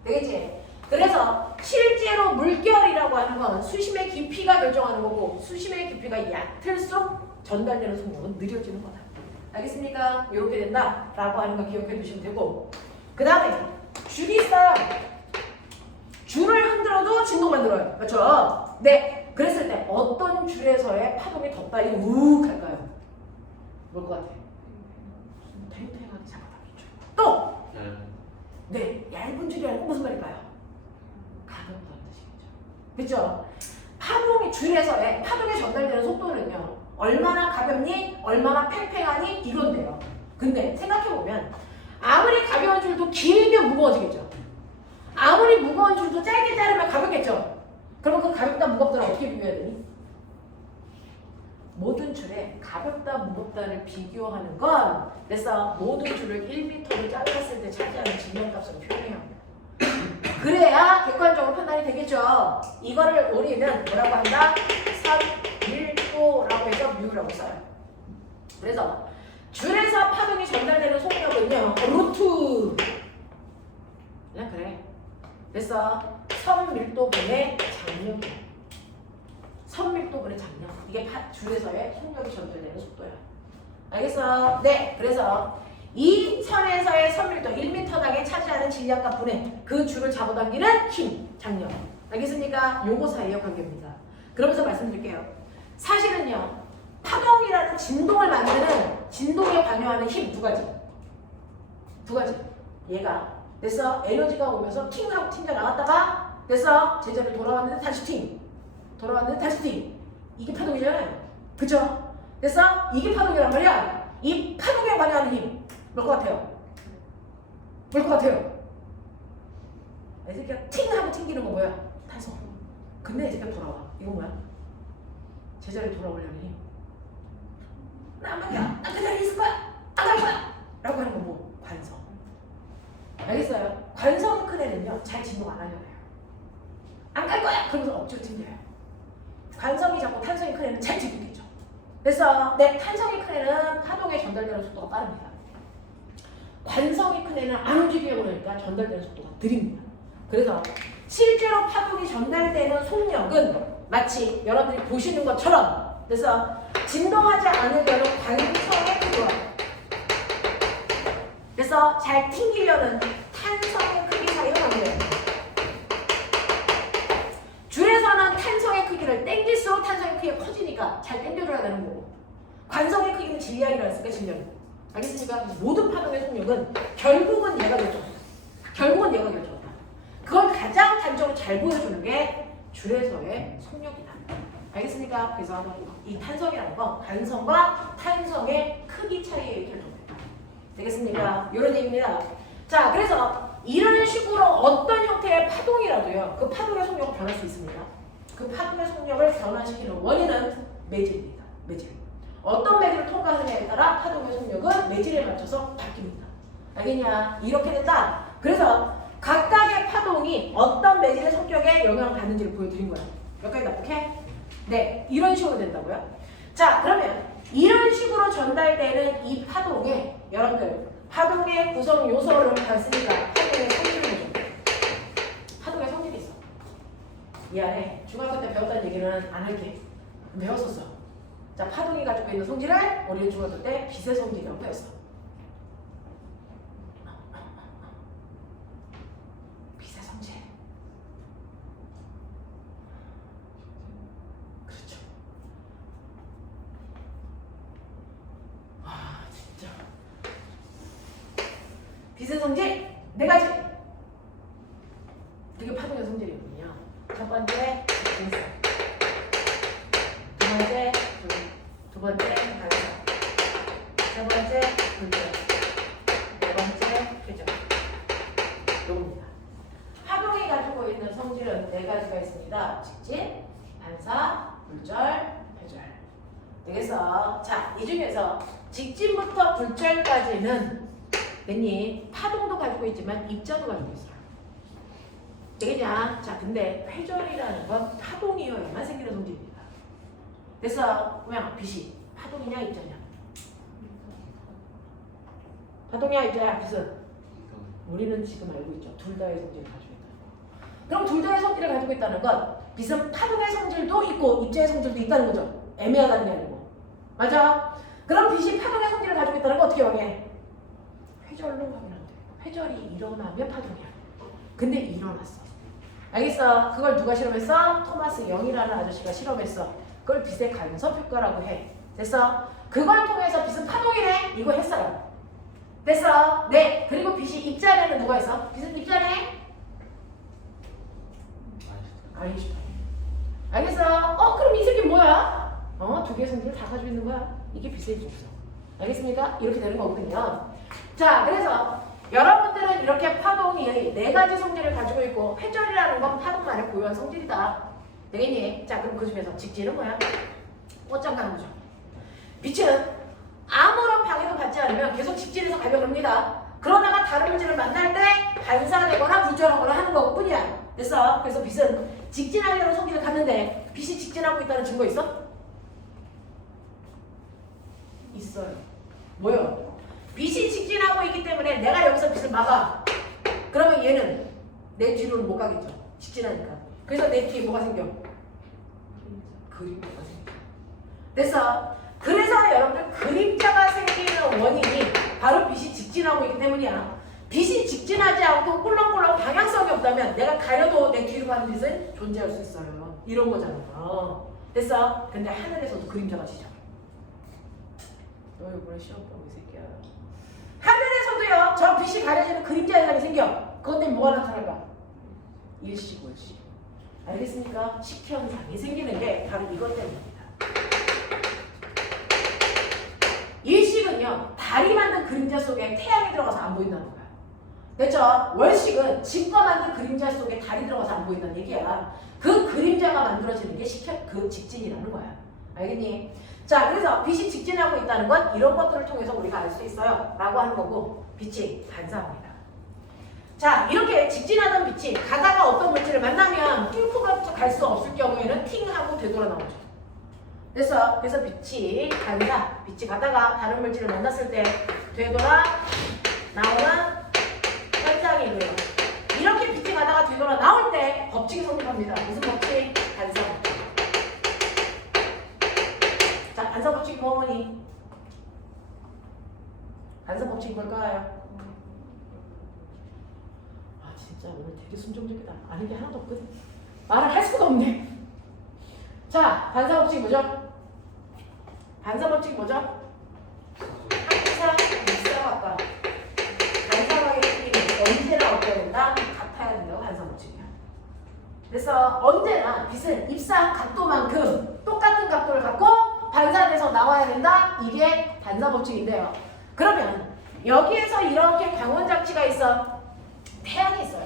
되겠지? 그래서 실제로 물결이라고 하는 건 수심의 깊이가 결정하는 거고 수심의 깊이가 얕을수록 전달되는 속력은 느려지는 거다. 알겠습니까? 이렇게 된다라고 하는 거 기억해 두시면 되고 그 다음에 줄이 있어요. 줄을 흔들어도 진동 만들어요. 그렇죠? 네. 그랬을 때 어떤 줄에서의 파동이 더 빨리 우욱 할까요? 뭘 것 같아요? 팽팽하게 잡아당기죠. 또! 네. 얇은 줄이 아니고 무슨 말일까요? 가볍다는 뜻이겠죠. 그렇죠? 파동이 줄에서의 파동이 전달되는 속도는요. 얼마나 가볍니? 얼마나 팽팽하니? 이건데요. 근데 생각해보면 아무리 가벼운 줄도 길면 무거워지겠죠. 아무리 무거운 줄도 짧게 자르면 가볍겠죠. 그러면 그 가볍다 무겁다를 어떻게 비교해야 되니? 모든 줄에 가볍다 무겁다를 비교하는 건 그래서 모든 줄을 1m로 잘랐을 때 차지하는 질량값을 표현해요. 그래야 객관적으로 판단이 되겠죠. 이거를 우리는 뭐라고 한다? 선밀도라고 해서 뮤라고 써요. 그래서 줄에서 파동이 전달되는 속력은요. 루트 그냥 그래. 그래서 선밀도분의 장력이야. 선밀도분의 장력. 이게 줄에서의 속력이 전달되는 속도야. 알겠어? 네. 그래서 이 선에서의 선밀도 1m당에 차지하는 질량값분의 그 줄을 잡아당기는 힘, 장력. 알겠습니까? 요거 사이의 관계입니다. 그러면서 말씀드릴게요. 사실은요. 파동이라는 진동을 만드는 진동에 관여하는 힘 두 가지. 두 가지. 얘가 그래서 에너지가 오면서 팅 하고 튕겨 나갔다가 그래서 제자리로 돌아왔는데 다시 팅. 돌아왔는데 다시 팅. 이게 파동이잖아요. 그쵸? 그래서 이게 파동이란 말이야. 이 파동에 관여하는 힘. 뭘 것 같아요? 뭘 것 같아요? 이 새끼가 팅 하고 튕기는 거 뭐야? 탄성. 근데 이 새끼가 돌아와. 이건 뭐야? 제자리로 돌아오려는 힘. 나 안 말이야. 나 그 자리에 있을 거야. 안 갈 거야. 라고 하는 건 뭐? 관성. 알겠어요? 관성이 큰 애는요. 잘 진동 안 하려고 해요. 안 갈 거야. 그러면서 억지로 튕겨요. 관성이 작고 탄성이 큰 애는 잘 튕기겠죠. 그래서 내 탄성이 큰 애는 파동에 전달되는 속도가 빠릅니다. 관성이 큰 애는 안 움직이려고 그러니까 전달되는 속도가 느립니다. 그래서 실제로 파동이 전달되는 속력은 마치 여러분들이 보시는 것처럼 그래서 진동하지 않으려는 관성의 크기와 그래서 잘 튕기려는 탄성의 크기 사이가 관계예요. 줄에서는 탄성의 크기를 땡길수록 탄성의 크기가 커지니까 잘 땡겨줘야 되는 거고 관성의 크기는 질량이라고 했으니까 질량. 알겠습니까? 모든 파동의 속력은 결국은 얘가 결정한다. 결국은 얘가 결정한다. 그걸 가장 단적으로 잘 보여주는 게 줄에서의 속력이다. 알겠습니까? 그래서 이 탄성이라는 건 관성과 탄성의 크기 차이에 결정된다. 되겠습니까? 이런 얘기입니다. 자, 그래서 이런 식으로 어떤 형태의 파동이라도요. 그 파동의 속력을 변할 수 있습니다. 그 파동의 속력을 변화시키는 원인은 매질입니다. 매질. 어떤 매질을 통과하느냐에 따라 파동의 속력은 매질에 맞춰서 바뀝니다. 알겠냐? 이렇게 된다. 그래서 각각의 파동이 어떤 매질의 성격에 영향을 받는지를 보여드린 거야. 여기까지 납득해? 네, 이런 식으로 된다고요. 자, 그러면 이런 식으로 전달되는 이 파동에 여러분들 파동의 구성 요소를 봤으니까 파동의 성질을 보죠. 파동의 성질이 있어. 미안해. 중학교 때 배웠다는 얘기는 안 할게. 배웠었어. 자, 파동이 가지고 있는 성질을 우리는 중학교 때 빛의 성질이라고 배웠어. 빛의 성질. 그렇죠. 아, 진짜. 빛의 성질 네 가지. 그게 파동의 성질이거든요. 첫 번째, 진성. 두 번째, 반사. 세 번째, 불전. 네 번째, 표정. 요겁니다. 파동이 가지고 있는 성질은 네 가지가 있습니다. 직진, 반사, 불절, 표절. 되겠어? 자, 이 중에서 직진부터 불절까지는 됐니? 파동도 가지고 있지만 입자도 가지고 있어요. 되겠냐? 자, 근데 회절이라는 건 파동이어야만 생기는 성질입니다. 그래서 그냥 빛이 파동이냐 입자냐? 파동이야 입자야? 빛은? 우리는 지금 알고 있죠. 둘 다의 성질을 가지고 있다. 그럼 둘 다의 성질을 가지고 있다는 건 빛은 파동의 성질도 있고 입자의 성질도 있다는 거죠. 애매하다는 게 아니고. 맞아? 그럼 빛이 파동의 성질을 가지고 있다는 건 어떻게 확인해? 회절로 확인하면 돼. 회절이 일어나면 파동이야. 근데 일어났어. 알겠어? 그걸 누가 실험했어? 토마스 영이라는 아저씨가 실험했어. 그걸 빛의 간섭 효과라고 해. 됐어? 그걸 통해서 빛은 파동이네? 이거 했어요. 됐어? 네. 그리고 빛이 입자에는 누가 있어? 빛은 입자네? 아인슈타인. 알겠어? 그럼 이 새끼 뭐야? 두 개의 성질을 다 가지고 있는 거야. 이게 빛의 입자죠. 알겠습니까? 이렇게 되는 거거든요. 자, 그래서 여러분들은 이렇게 파동이 네 가지 성질을 가지고 있고 회절이라는 건 파동만의 고유한 성질이다. 되겠니? 자, 그럼 그 중에서 직진은 뭐야? 어쩜 가는 거죠. 빛은 아무런 방해도 받지 않으면 계속 직진해서 가려고 합니다. 그러다가 다른 물질을 만날 때 반사되거나 불절하거나 하는 것뿐이야. 됐어? 그래서 빛은 직진하려는 속기를 갔는데 빛이 직진하고 있다는 증거 있어? 있어요. 뭐요? 빛이 직진하고 있기 때문에 내가 여기서 빛을 막아. 그러면 얘는 내 뒤로는 못 가겠죠. 직진하니까. 그래서 내 뒤에 뭐가 생겨? 그림자가 생겨. 됐어? 그래서 여러분들 그림자가 생기는 원인이 바로 빛이 직진하고 있기 때문이야. 빛이 직진하지 않고 꿀렁꿀렁 방향성이 없다면 내가 가려도 내 뒤로 가는 빛은 존재할 수 있어요. 이런 거잖아. 됐어? 근데 하늘에서도 그림자가 지져. 너 이번에 시험 보고 이 새끼야. 하늘에서도요. 저 빛이 가려지는 그림자 현상이 생겨. 그것 때문에 뭐가 나타날까? 일시고 일시. 알겠습니까? 식현상이 생기는 게 바로 이것 때문입니다. 일식은요. 달이 만든 그림자 속에 태양이 들어가서 안 보인다는 거야. 됐죠? 월식은 집과 만든 그림자 속에 달이 들어가서 안 보인다는 얘기야. 그 그림자가 만들어지는 게 그 직진이라는 거야. 알겠니? 자, 그래서 빛이 직진하고 있다는 건 이런 것들을 통해서 우리가 알 수 있어요. 라고 하는 거고, 빛이 반사합니다. 자, 이렇게 직진하던 빛이 가다가 어떤 물질을 만나면 띵프가 갈 수 없을 경우에는 팅하고 되돌아 나오죠. 그래서 빛이 반사, 빛이 가다가 다른 물질을 만났을 때 되돌아 나오는 현상이고요. 이렇게 빛이 가다가 되돌아 나올 때 법칙이 성립합니다. 무슨 법칙? 반사 법칙. 자, 반사 법칙이 뭐니? 반사 법칙이 뭘까요? 아, 진짜 오늘 되게 순종적이다. 아는 게 하나도 없거든. 말을 할 수가 없네. 자, 반사 법칙이 뭐죠? 반사 법칙이 뭐죠? 항상 일사각과 반사각의 크기는 언제나 어때야 된다? 같아야 된다고 반사 법칙이야. 그래서 언제나 빛은 입사한 각도만큼 똑같은 각도를 갖고 반사돼서 나와야 된다? 이게 반사 법칙인데요. 그러면 여기에서 이렇게 광원 장치가 있어. 태양이 있어요.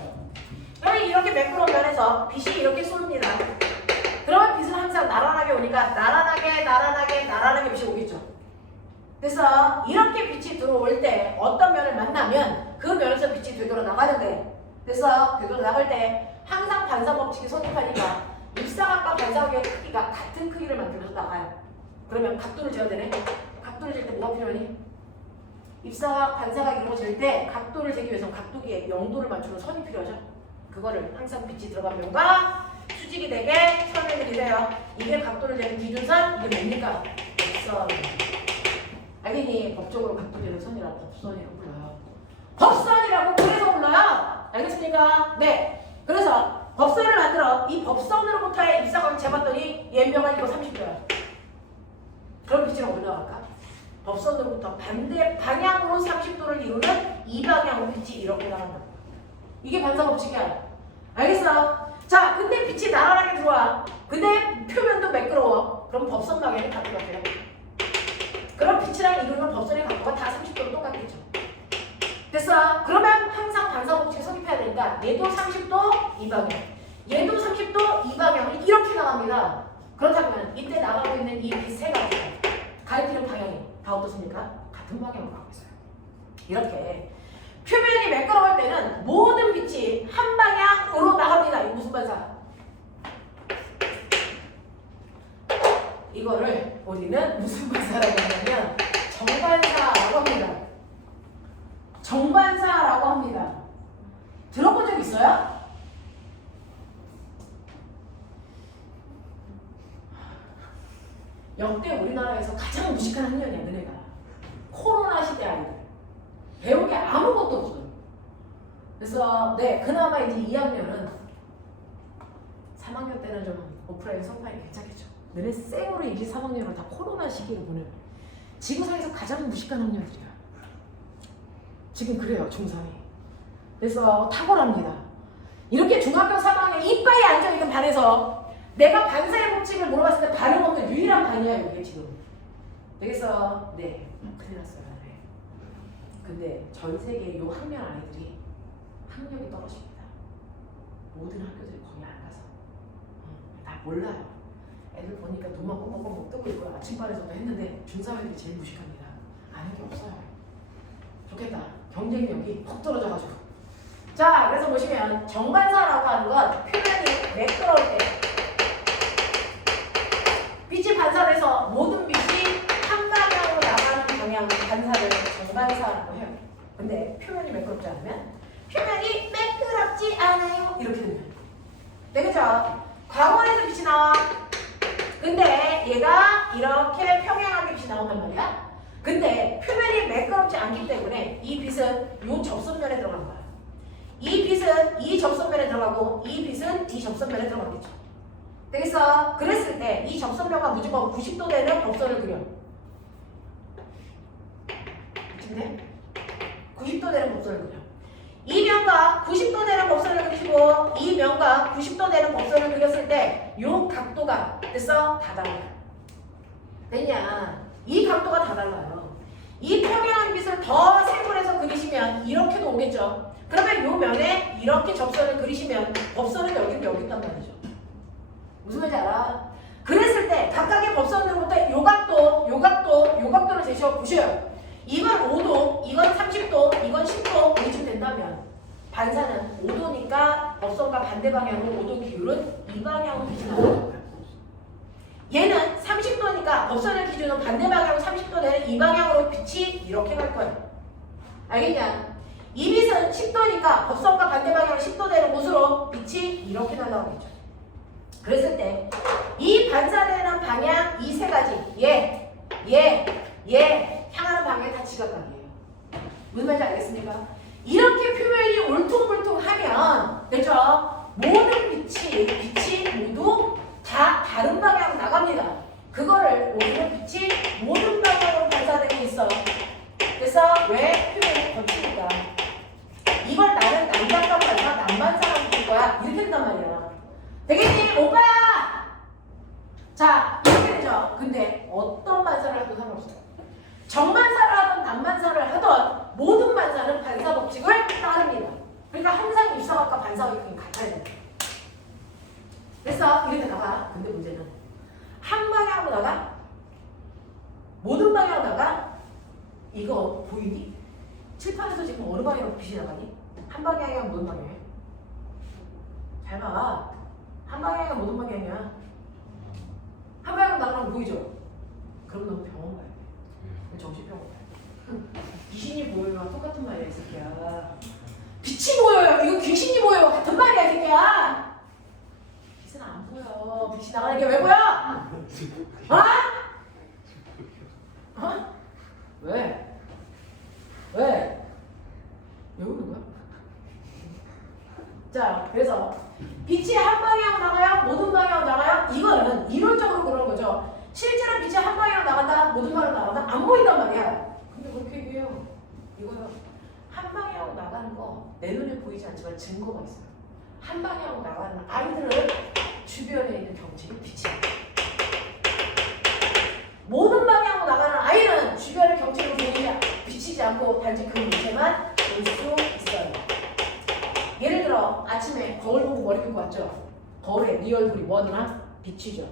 그러면 이렇게 매끄러운 면에서 빛이 이렇게 쏩니다. 그러면 빛은 항상 나란하게 오니까 나란하게 빛이 오겠죠. 그래서 이렇게 빛이 들어올 때 어떤 면을 만나면 그 면에서 빛이 되돌아 나가는데, 그래서 되돌아 나갈 때 항상 반사 법칙이 성립하니까 입사각과 반사각의 크기가 같은 크기를 만들어서 나가요. 그러면 각도를 재야 되네. 각도를 잴 때 뭐가 필요하니? 입사각, 반사각 이런 거 잴 때 각도를 재기 위해서 각도기에 0도를 맞추는 선이 필요하죠. 그거를 항상 빛이 들어간 면과 수직이 되게 선을 그리세요. 이게 각도를 재는 기준선, 이게 뭡니까? 법선. 알겠니? 법적으로 각도되는 선이라고 법선이라고 불러요. 법선이라고 그래서 불러요. 알겠습니까? 네. 그래서 법선을 만들어 이 법선으로부터의 입사각을 재봤더니 얘명한 이거 30도야. 그럼 빛은 어디로 나갈까? 법선으로부터 반대 방향으로 30도를 이루는 이 방향으로 빛이 이렇게 나간다. 이게 반사 법칙이야. 알겠어? 자, 근데 빛이 나란하게 들어와. 근데 표면도 매끄러워. 그럼 법선 방향이 각도가 돼요. 그럼 빛이랑 이루는 법선의 각도가 다 30도로 똑같겠죠. 됐어? 그러면 항상 반사 법칙이 성립해야 되니까 얘도 30도 이 방향, 얘도 30도 이 방향을 이렇게 나갑니다. 그렇다면 이때 나가고 있는 이 빛 세 가지가 가리키는 방향이 다 어떻습니까? 같은 방향으로 가고 있어요. 이렇게 표면이 매끄러울 때는 모든 빛이 한 방향으로 나갑니다. 이거 무슨 반사? 이거를 우리는 무슨 반사라고 하냐면 정반사라고 합니다. 정반사라고 합니다. 들어본 적 있어요? 역대 우리나라에서 가장 무식한 학년이야, 너네가. 코로나 시대 아이들. 배운 게 아무것도 없어. 그래서 네, 그나마 이제 2학년은 3학년 때는 좀 오프라인 성파이 괜찮겠죠. 너네 생으로 이제 3학년을 다 코로나 시기를 보내요. 지구상에서 가장 무식한 학년들이야. 지금 그래요, 중3이. 그래서 탁월합니다. 이렇게 중학교 3학년 이빠이 앉아있는 반에서 내가 반사의 법칙을 물어봤을 때 반응 없는 유일한 반이야, 이게 지금. 되겠어? 네, 큰일 났어요. 네. 근데 전 세계 요 학년 아이들이 학력이 떨어집니다. 모든 학교들이 거기 안 가서. 다 몰라요. 애들 보니까 눈만 껌껌껌 뜨고 있고 아침반에서도 했는데 중사회들이 제일 무식합니다. 아는 게 없어요. 좋겠다. 경쟁력이 퍽 떨어져가지고. 자, 그래서 보시면 정반사라고 하는 건 표면이 매끄러울 때 빛이 반사돼서 모든 빛이 한 방향으로 나가는 방향 반사를 정반사라고 해요. 근데 표면이 매끄럽지 않으면 표면이 매끄럽지 않아요. 이렇게 되면 되겠죠? 광원에서 빛이 나와. 근데 얘가 이렇게 평행하게 빛이 나온단 말이야. 근데 표면이 매끄럽지 않기 때문에 이 빛은 이 접선면에 들어간 거야. 이 빛은 이 접선면에 들어가고 이 빛은 이 접선면에 들어가겠죠. 되겠어? 그랬을 때 이 접선면과 무조건 90도 되는 곡선을 그려. 그치네? 90도 되는 곡선을 그려. 이 면과 90도 되는 곡선을 그리시고 이 면과 90도 되는 곡선을 그렸을 때 이 각도가 됐어? 다 달라요. 됐냐? 이 각도가 다 달라요. 이 평행한 빛을 더 세분해서 그리시면 이렇게도 오겠죠. 그러면 이 면에 이렇게 접선을 그리시면 법선은 여기 있단 말이죠. 무슨 말인지 알아? 그랬을 때 각각의 법선으로부터 요 각도를 제시해 보셔요. 이건 5도, 이건 30도, 이건 10도 이쯤 된다면 반사는 5도니까 법선과 반대 방향으로 5도 기울은 이 방향으로 빛이 나오는 거예요. 얘는 30도니까 법선을 기준으로 반대 방향으로 30도 되는 이 방향으로 빛이 이렇게 갈 거예요. 알겠냐? 이 빛은 10도니까 법선과 반대 방향으로 10도 되는 곳으로 빛이 이렇게 날아오겠죠. 그랬을 때 이 반사되는 방향 이 세 가지 얘 향하는 방향이 다 지각각이에요. 무슨 말인지 알겠습니까? 이렇게 표면이 울퉁불퉁하면 그렇죠? 모든 빛이 모두 다 다른 방향으로 나갑니다. 그거를 오히려 빛이 모든 방향으로 반사되고 있어. 그래서 왜 표면이 거치니까 이걸 나는 난장갑 반사, 난반사라고 부를 거야. 이렇게 된단 말이야. 되겠니? 오빠야! 자, 이렇게 되죠. 근데 어떤 반사를 해도 상관없어요. 정반사를 하든 난반사를 하든 모든 반사는 반사 법칙을 따릅니다. 그러니까 항상 입사각과 반사각이 같아야 됩니다. 그래서 이렇게 나가. 근데 문제는 한 방향으로 나가? 모든 방향으로 나가? 이거 보이니? 칠판에서 지금 어느 방향으로 빛이 나가니? 한 방향이야 모든 방향이야? 잘 봐. 한 방향이야 모든 방향이야? 한 방향으로 나가는 거 보이죠? 그럼 너 병원 가야 돼. 정신병원 가야 돼. 귀신이 보여요. 똑같은 말이야 이 새끼야. 빛이 보여요. 이거 귀신이 보여요. 같은 말이야 이 새끼야. 빛은 안 보여. 빛이 나가는 게 왜 보여? 어? 어? 왜? 왜? 왜 우는 거야? 자, 그래서 빛이 한 방향으로 나가요? 모든 방향으로 나가요? 이거는 이론적으로 그런 거죠. 실제로 빛이 한 방향으로 나간다? 모든 방향으로 나간다? 안 보인단 말이야. 근데 그렇게 얘기해요. 이거요. 한 방향으로 나가는 거 내 눈에 보이지 않지만 증거가 있어요. 한 방향으로 나가는 아이들은 주변에 있는 경치를 비치는 모든 방향으로 나가는 아이는 주변의 경치를 비치지 않고 단지 그 밑에만 볼 수 있어요. 예를 들어 아침에 거울 보고 머리 감고 왔죠. 거울에 네 얼굴이 뭐하나? 비치죠.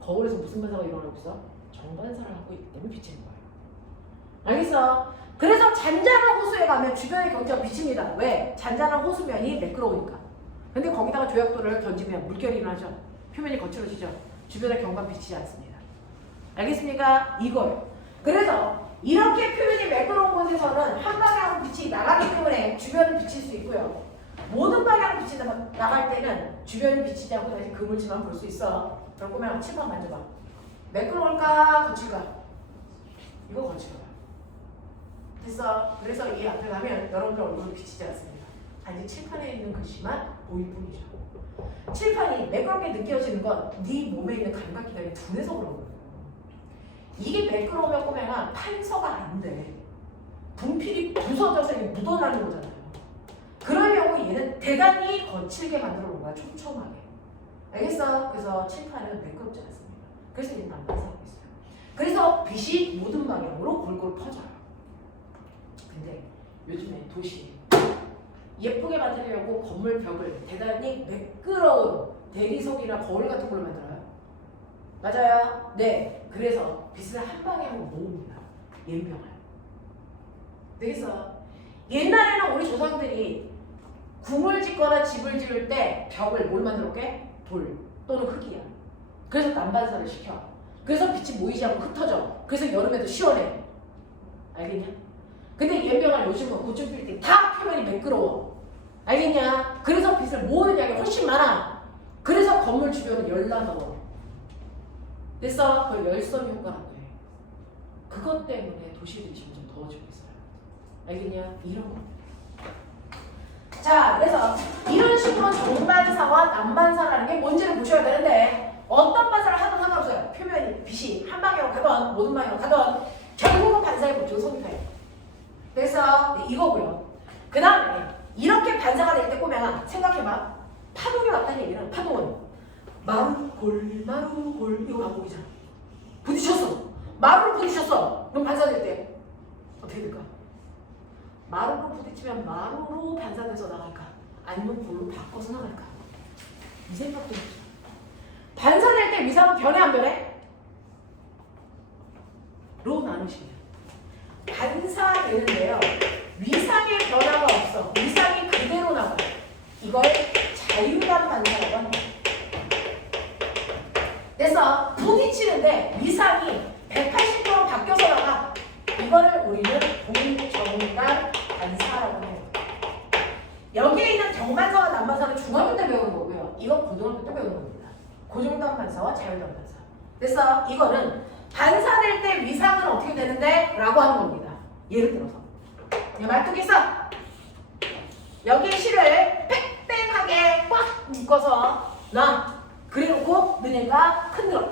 거울에서 무슨 반사가 일어나고 있어? 정반사를 하고 있기 때문에 비치는 거예요. 알겠어? 그래서 잔잔한 호수에 가면 주변의 경치가 비칩니다. 왜? 잔잔한 호수면이 매끄러우니까. 근데 거기다가 조약돌을 던지면 물결이 일어나죠. 표면이 거칠어지죠. 주변의 경관 비치지 않습니다. 알겠습니까? 이거예요. 그래서 이렇게 표면이 매끄러운 곳에서는 한 방향으로 빛이 나가기 때문에 주변을 비칠 수 있고요. 모든 방향으로 빛이 나갈 때는 주변이 비치지 않고 다시 그물치만 볼 수 있어. 그럼 꼬맹아 칠판 만져봐. 매끄러울까? 거칠까? 이거 거칠어요. 됐어. 그래서 이 앞에 가면 여러분들 얼굴은 비치지 않습니다. 단지 칠판에 있는 글씨만 보일 뿐이죠. 칠판이 매끄럽게 느껴지는 건 네 몸에 있는 감각기관이 둔해서 그런 거예요. 이게 매끄러우면 꼬맹아 판서가 안 돼. 분필이 부서져서 묻어나는 거잖아요. 그러려고 얘는 대단히 거칠게 만들어 놓은 거야. 촘촘하게. 알겠어? 그래서 칠판은 매끄럽지 않습니다. 그래서 얘는 난반사하고 있어요. 그래서 빛이 모든 방향으로 골골 퍼져요. 근데 요즘에 도시 예쁘게 만들려고 건물 벽을 대단히 매끄러운 대리석이나 거울 같은 걸로 만들어요. 맞아요? 네. 그래서 빗을 한 방에 하고 모읍니다. 연병을. 그래서 옛날에는 우리 조상들이 궁을 짓거나 집을 지을 때 벽을 뭘 만들었게? 돌 또는 흙이야. 그래서 난반사를 시켜. 그래서 빛이 모이지 않고 흩어져. 그래서 여름에도 시원해. 알겠냐? 근데 연병을 요즘은 고층 빌딩 다 표면이 매끄러워. 알겠냐? 그래서 빛을 모으는 양이 훨씬 많아. 그래서 건물 주변은 열나 더워. 그래서 그 열섬 효과라고 해. 그것 때문에 도시들이 점점 더워지고 있어요. 알겠냐? 이런 거. 자, 그래서 이런 식으로 정반사와 난반사라는 게 뭔지를 보셔야 되는데 어떤 반사를 하든 상관없어요. 표면이 빛이 한 방향으로 가든 모든 방향으로 가든 결국은 반사의 법칙을 성립해요. 그래서 네, 이거고요. 그 다음에 이렇게 반사가 될 때 꼬매가 생각해봐. 파동이 왔다는 얘기는 파동은 마루골 이거 반복이잖아. 부딪혔어. 마루로 부딪혔어. 그럼 반사될 때 어떻게 될까? 마루로 부딪히면 마루로 반사돼서 나갈까? 아니면 골로 바꿔서 나갈까? 이 생각도 해보자. 반사될 때 위상은 변해 안 변해? 로 나누시면 반사되는데요. 위상의 변화가 없어. 위상이 그대로 나가요. 이걸 자유단 반사라고 합니다. 그래서 부딪히는데 위상이 180도로 바뀌어서 나가. 이거를 우리는 동정단 반사라고 해요. 여기에 있는 정반사와 난반사는 중학교 때 배우는 거고요. 이건 고등학교 때 배우는 겁니다. 고정단 반사와 자유단 반사. 그래서 이거는 반사될 때 위상은 어떻게 되는데? 라고 하는 겁니다. 예를 들어서 말뚝이 있어. 여기에 실을 빽빽하게 꽉 묶어서 놔. 그래놓고 너네가 흔들어.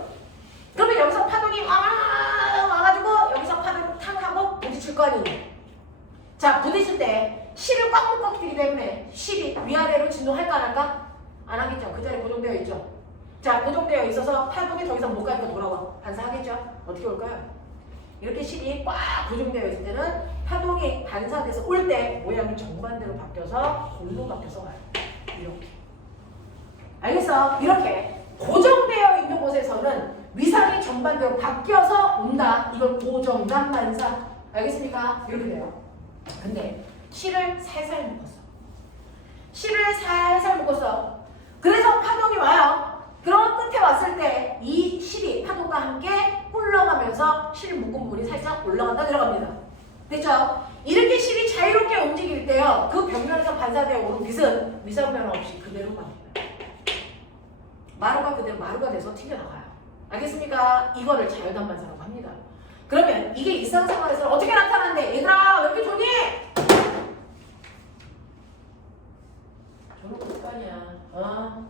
그러면 여기서 파동이 와가지고 여기서 파동 탕 하고 부딪힐 거 아니에요. 자, 부딪힐 때 실을 꽉 묶었기 때문에 실이 위아래로 진동할까 안 할까? 안 하겠죠. 그 자리에 고정되어 있죠. 자, 고정되어 있어서 파동이 더 이상 못 가니까 돌아와. 반사하겠죠. 어떻게 올까요? 이렇게 실이 꽉 고정되어 있을 때는 파동이 반사돼서 올 때 모양이 정반대로 바뀌어서 골로 바뀌어서 와요. 이렇게. 알겠어? 이렇게 고정되어 있는 곳에서는 위상이 정반대로 바뀌어서 온다. 이걸 고정단 반사. 알겠습니까? 이렇게 돼요. 근데 실을 살살 묶었어. 실을 살살 묶었어. 그래서 파동이 와요. 그런 끝에 왔을 때 이 실이 파동과 함께 흘러가면서 실 묶은 부분이 살짝 올라갔다 내려갑니다. 됐죠? 이렇게 실이 자유롭게 움직일 때요. 그 벽면에서 반사되어 오는 빛은 위상 변화 없이 그대로 갑니다. 마루가 그대로 마루가 돼서 튀겨나가요. 알겠습니까? 이거를 자유단 반사라고 합니다. 그러면 이게 일상생활에서 어떻게 나타나는데? 얘들아 왜 이렇게 좋니? 저런 거 습관이야.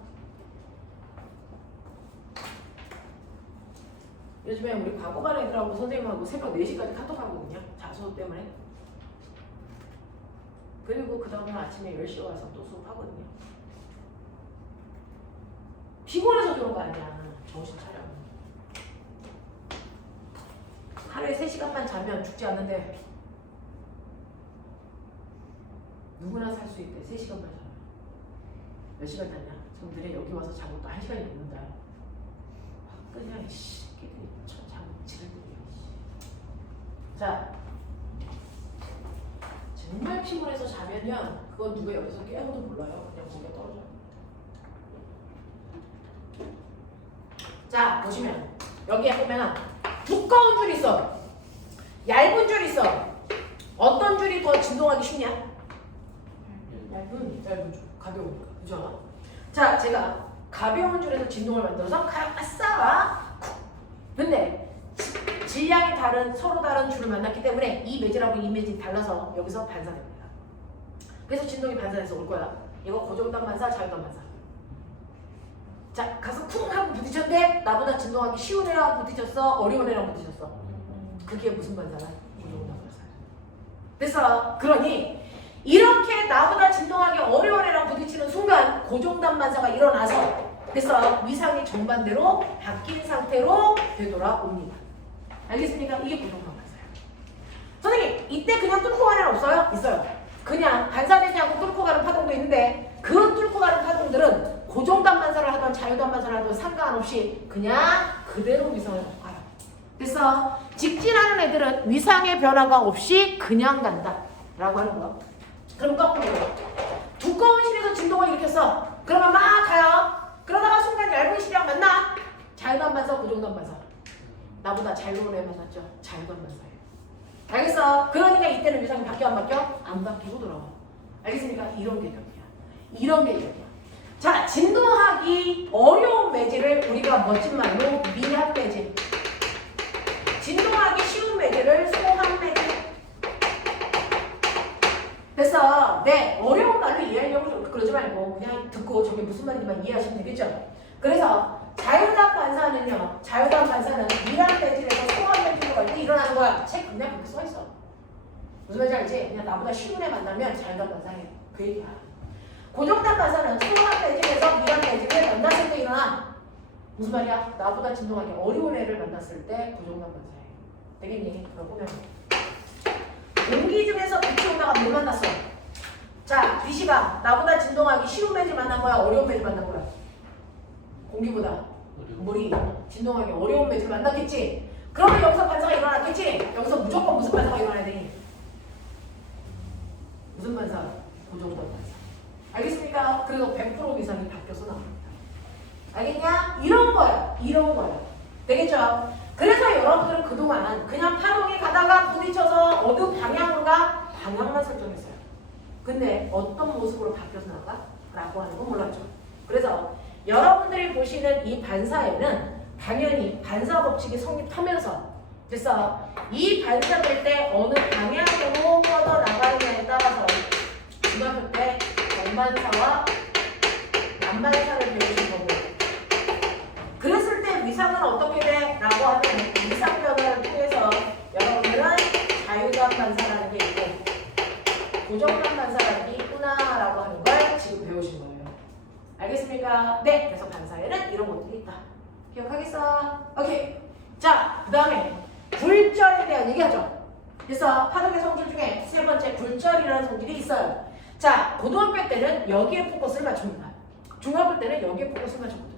요즘에 우리 과거반 애들하고 선생님하고 새벽 4시까지 카톡하거든요. 자소 때문에. 그리고 그 다음에 아침에 10시에 와서 또 수업하거든요. 피곤해서 그런 거 아니야. 정신 차려. 하루에 3시간만 자면 죽지 않는데 누구나 살 수 있대. 3시간만 자면. 몇 시간 잤냐? 저들이 여기 와서 자고 또 1시간이 넘는다. 그냥 씨. 자, 정말 피곤해서 자면요, 그건 누가 여기서 깨어도 몰라요. 그냥 거기에 떨어져. 자, 보시면 여기에 보면 두꺼운 줄이 있어, 얇은 줄이 있어. 어떤 줄이 더 진동하기 쉽냐? 얇은 줄, 가벼우니까, 그죠? 자, 제가 가벼운 줄에서 진동을 만들어서 아싸! 근데 질량이 다른 서로 다른 줄을 만났기 때문에 이 매질하고 이 매질이 달라서 여기서 반사됩니다. 그래서 진동이 반사돼서 올 거야. 이거 고정단 반사, 자유단 반사. 자, 가서 쿵 하고 부딪혔는데 나보다 진동하기 쉬운 애랑 부딪혔어, 어려운 애랑 부딪혔어. 그게 무슨 반사야? 고정단 반사. 그래서 그러니 이렇게 나보다 진동하기 어려운 애랑 부딪히는 순간 고정단 반사가 일어나서 그래서 위상이 정반대로 바뀐 상태로 되돌아옵니다. 알겠습니까? 이게 고정단 반사예요. 선생님, 이때 그냥 뚫고 가는 애는 없어요? 있어요. 그냥 반사되지 않고 뚫고 가는 파동도 있는데 그 뚫고 가는 파동들은 고정단 반사를 하던 자유단 반사를 하던 상관없이 그냥 그대로 위상을 가요. 그래서 직진하는 애들은 위상의 변화가 없이 그냥 간다 라고 하는 거. 그럼 거꾸로 두꺼운 실에서 진동을 일으켰어. 그러면 막 가요. 그러다가 순간 얇은 실이랑 만나. 자유단 반사, 고정단 반사. 나보다 잘 노는 애 만났죠. 자유단 반사예요. 알겠어? 그러니까 이때는 위상이 바뀌어 안 바뀌어? 안 바뀌고 돌아와. 알겠습니까? 이런 개념이야. 이런 개념이야. 자, 진동하기 어려운 매질을 우리가 멋진 말로 미합 매질. 진동하기 쉬운 매질을 소합 매질. 그래서 네, 어려운 말로 이해하려고 그러지 말고 그냥 듣고 저게 무슨 말인지만 이해하시면 되겠죠? 그래서 자유단 반사는요. 자유단 반사는 미합 매질에서 소합 매질로 갈 때 일어나는 거야. 책 그냥 그렇게 써있어. 무슨 말인지 알지? 그냥 나보다 쉬운 애 만나면 자유단 반사해. 그 얘기야. 고정단 반사는 소합 매질에서 미합 매질을 만났을 때 일어나. 무슨 말이야? 나보다 진동하기 어려운 애를 만났을 때 고정단 반사해. 되겠니? 그럼 보면 공기 중에서 빛이 오다가 뭘 만났어? 자, 빛이가 나보다 진동하기 쉬운 매질 만난 거야? 어려운 매질 만난 거야? 공기보다 물이 진동하기 어려운 매질 만났겠지? 그러면 여기서 반사가 일어났겠지? 여기서 무조건 무슨 반사가 일어나야 되니? 무슨 반사? 고정단 반사. 알겠습니까? 그래서 100% 이상이 바뀌어서 나옵니다. 알겠냐? 이런 거야. 이런 거야. 되겠죠? 그래서 여러분들은 그동안 그냥 파동이 가다가 부딪혀서 어느 방향으로 가? 방향만 설정했어요. 근데 어떤 모습으로 바뀌어서 나가? 라고 하는 건 몰랐죠. 그래서 여러분들이 보시는 이 반사에는 당연히 반사 법칙이 성립하면서 그래서 이 반사될 때 어느 방향으로 뻗어나가느냐에 따라서 중학교 때 정반사와 난반사를 배우신 거고 그랬을 때 위상은 어떻게 돼? 라고 하는 위상 변화를 통해서 여러분들은 자유단 반사라는 게 있고 고정단 반사라는 게 있구나 라고 하는 걸 지금 배우신 거예요. 알겠습니까? 네, 그래서 반사에는 이런 것들이 있다. 기억하겠어? 오케이. 자, 그 다음에 굴절에 대한 얘기하죠. 그래서 파동의 성질 중에 세 번째 굴절이라는 성질이 있어요. 자, 고등학교 때는 여기에 포커스를 맞춥니다. 중학교 때는 여기에 포커스를 맞췄거든요.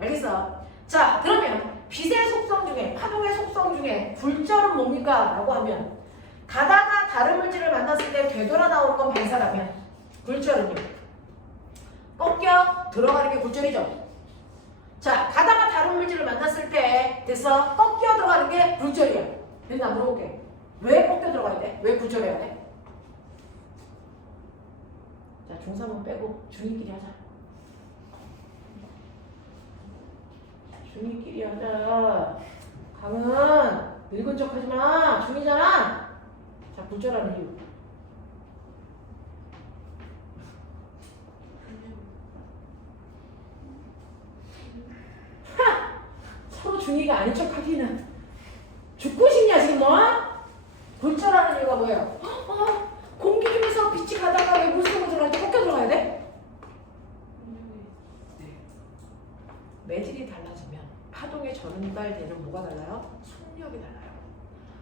알겠어? 자, 그러면 빛의 속성 중에 파동의 속성 중에 굴절은 뭡니까? 라고 하면 가다가 다른 물질을 만났을 때 되돌아 나오는 건 반사라면 굴절은요. 꺾여 들어가는 게 굴절이죠. 자, 가다가 다른 물질을 만났을 때 됐어? 꺾여 들어가는 게 굴절이야. 그래서 나 물어볼게. 왜 꺾여 들어가야 돼? 왜 굴절해야 돼? 자, 중3은 빼고 중2끼리 하자. 중2끼리 하자. 강은 늙은 척 하지 마. 중2잖아. 자, 굴절하는 이유. 서로 중2가 아닌 척 하기는 죽고 싶냐 지금 너? 굴절하는 이유가 뭐예요? 공기 중에서 빛이 가다가 왜 물속으로 들어갈 때 꺾여 들어가야 돼? 네. 매질이 달라지면 파동에 전달되는 뭐가 달라요? 속력이 달라요.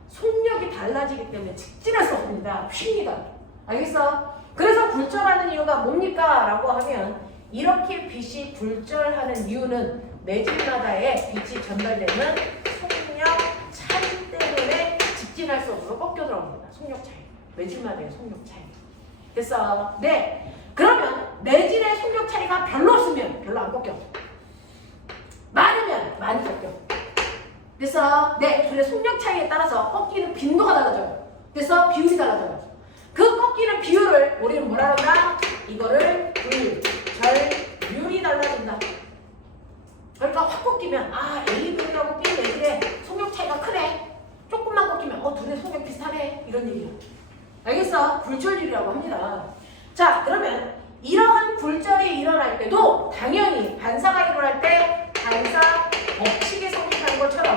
속력이 달라지기 때문에 직진할 수 없습니다. 휭니다. 알겠어? 그래서 굴절하는 이유가 뭡니까? 라고 하면 이렇게 빛이 굴절하는 이유는 매질마다의 빛이 전달되는 속력 차이 때문에 직진할 수 없어서 꺾여 들어갑니다. 속력 차이. 매질마다의 속력 차이. 됐어? 네. 그러면 매질의 속력 차이가 별로 없으면 별로 안 꺾여. 많으면 많이 꺾여. 됐어? 네. 그래서 속력 차이에 따라서 꺾이는 빈도가 달라져요. 됐어? 비율이 달라져요. 그 꺾이는 비율을 우리는 뭐라 한다? 이거를 굴절률이 달라진다. 그러니까 확 꺾이면 A 분하고 B 매질의 속력 차이가 크네. 조금만 꺾이면 둘의 속력 비슷하네. 이런 얘기야. 알겠어? 굴절률이라고 합니다. 자, 그러면 이러한 굴절이 일어날 때도 당연히 반사가 일어날 때 반사 법칙이 성립하는 것처럼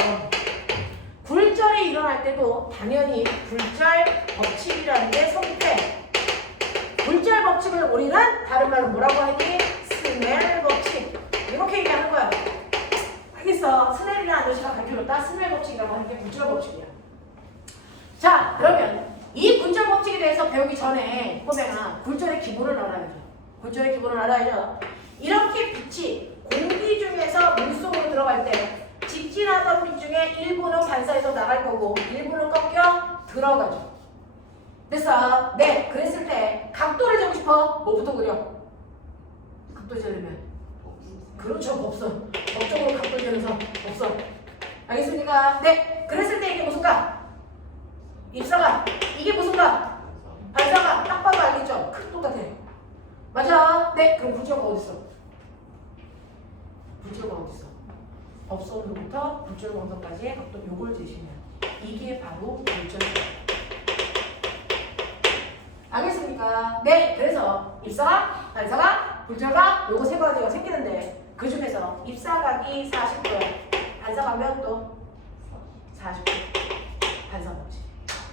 굴절이 일어날 때도 당연히 굴절 법칙이라는 게 성립해. 굴절 법칙을 우리는 다른 말로 뭐라고 하니? 스넬 법칙. 이렇게 얘기하는 거야. 알겠어? 스넬이라는 아저씨가 가르쳐줬다. 스넬 법칙이라고 하는 게 굴절 법칙이야. 자, 그러면 이 굴절 법칙에 대해서 배우기 전에 꼬맹아 굴절의 기본을 알아야죠. 굴절의 기본을 알아야죠. 이렇게 빛이 공기 중에서 물속으로 들어갈 때 직진하던 빛 중에 일부는 반사해서 나갈 거고 일부는 꺾여 들어가죠. 됐어? 네, 그랬을 때 각도를 재고 싶어? 뭐부터 그려? 각도 재려면 그렇죠, 법선. 법적으로 각도 재는 선 법선. 알겠습니까? 네, 그랬을 때 이게 무슨 각? 입사각. 이게 무슨 각? 반사각. 딱 봐도 알겠죠? 큰 똑같아. 맞아? 네, 그럼 굴절가 어딨어? 굴절가 어딨어? 법선으로부터 굴절 원선까지의 각도 요걸 재시면 이게 바로 굴절가. 알겠습니까? 네, 그래서 입사각, 반사각, 굴절각 요거 세 가지가 생기는데 그 중에서 입사각이 40도, 반사각면 또 40도, 반사각지.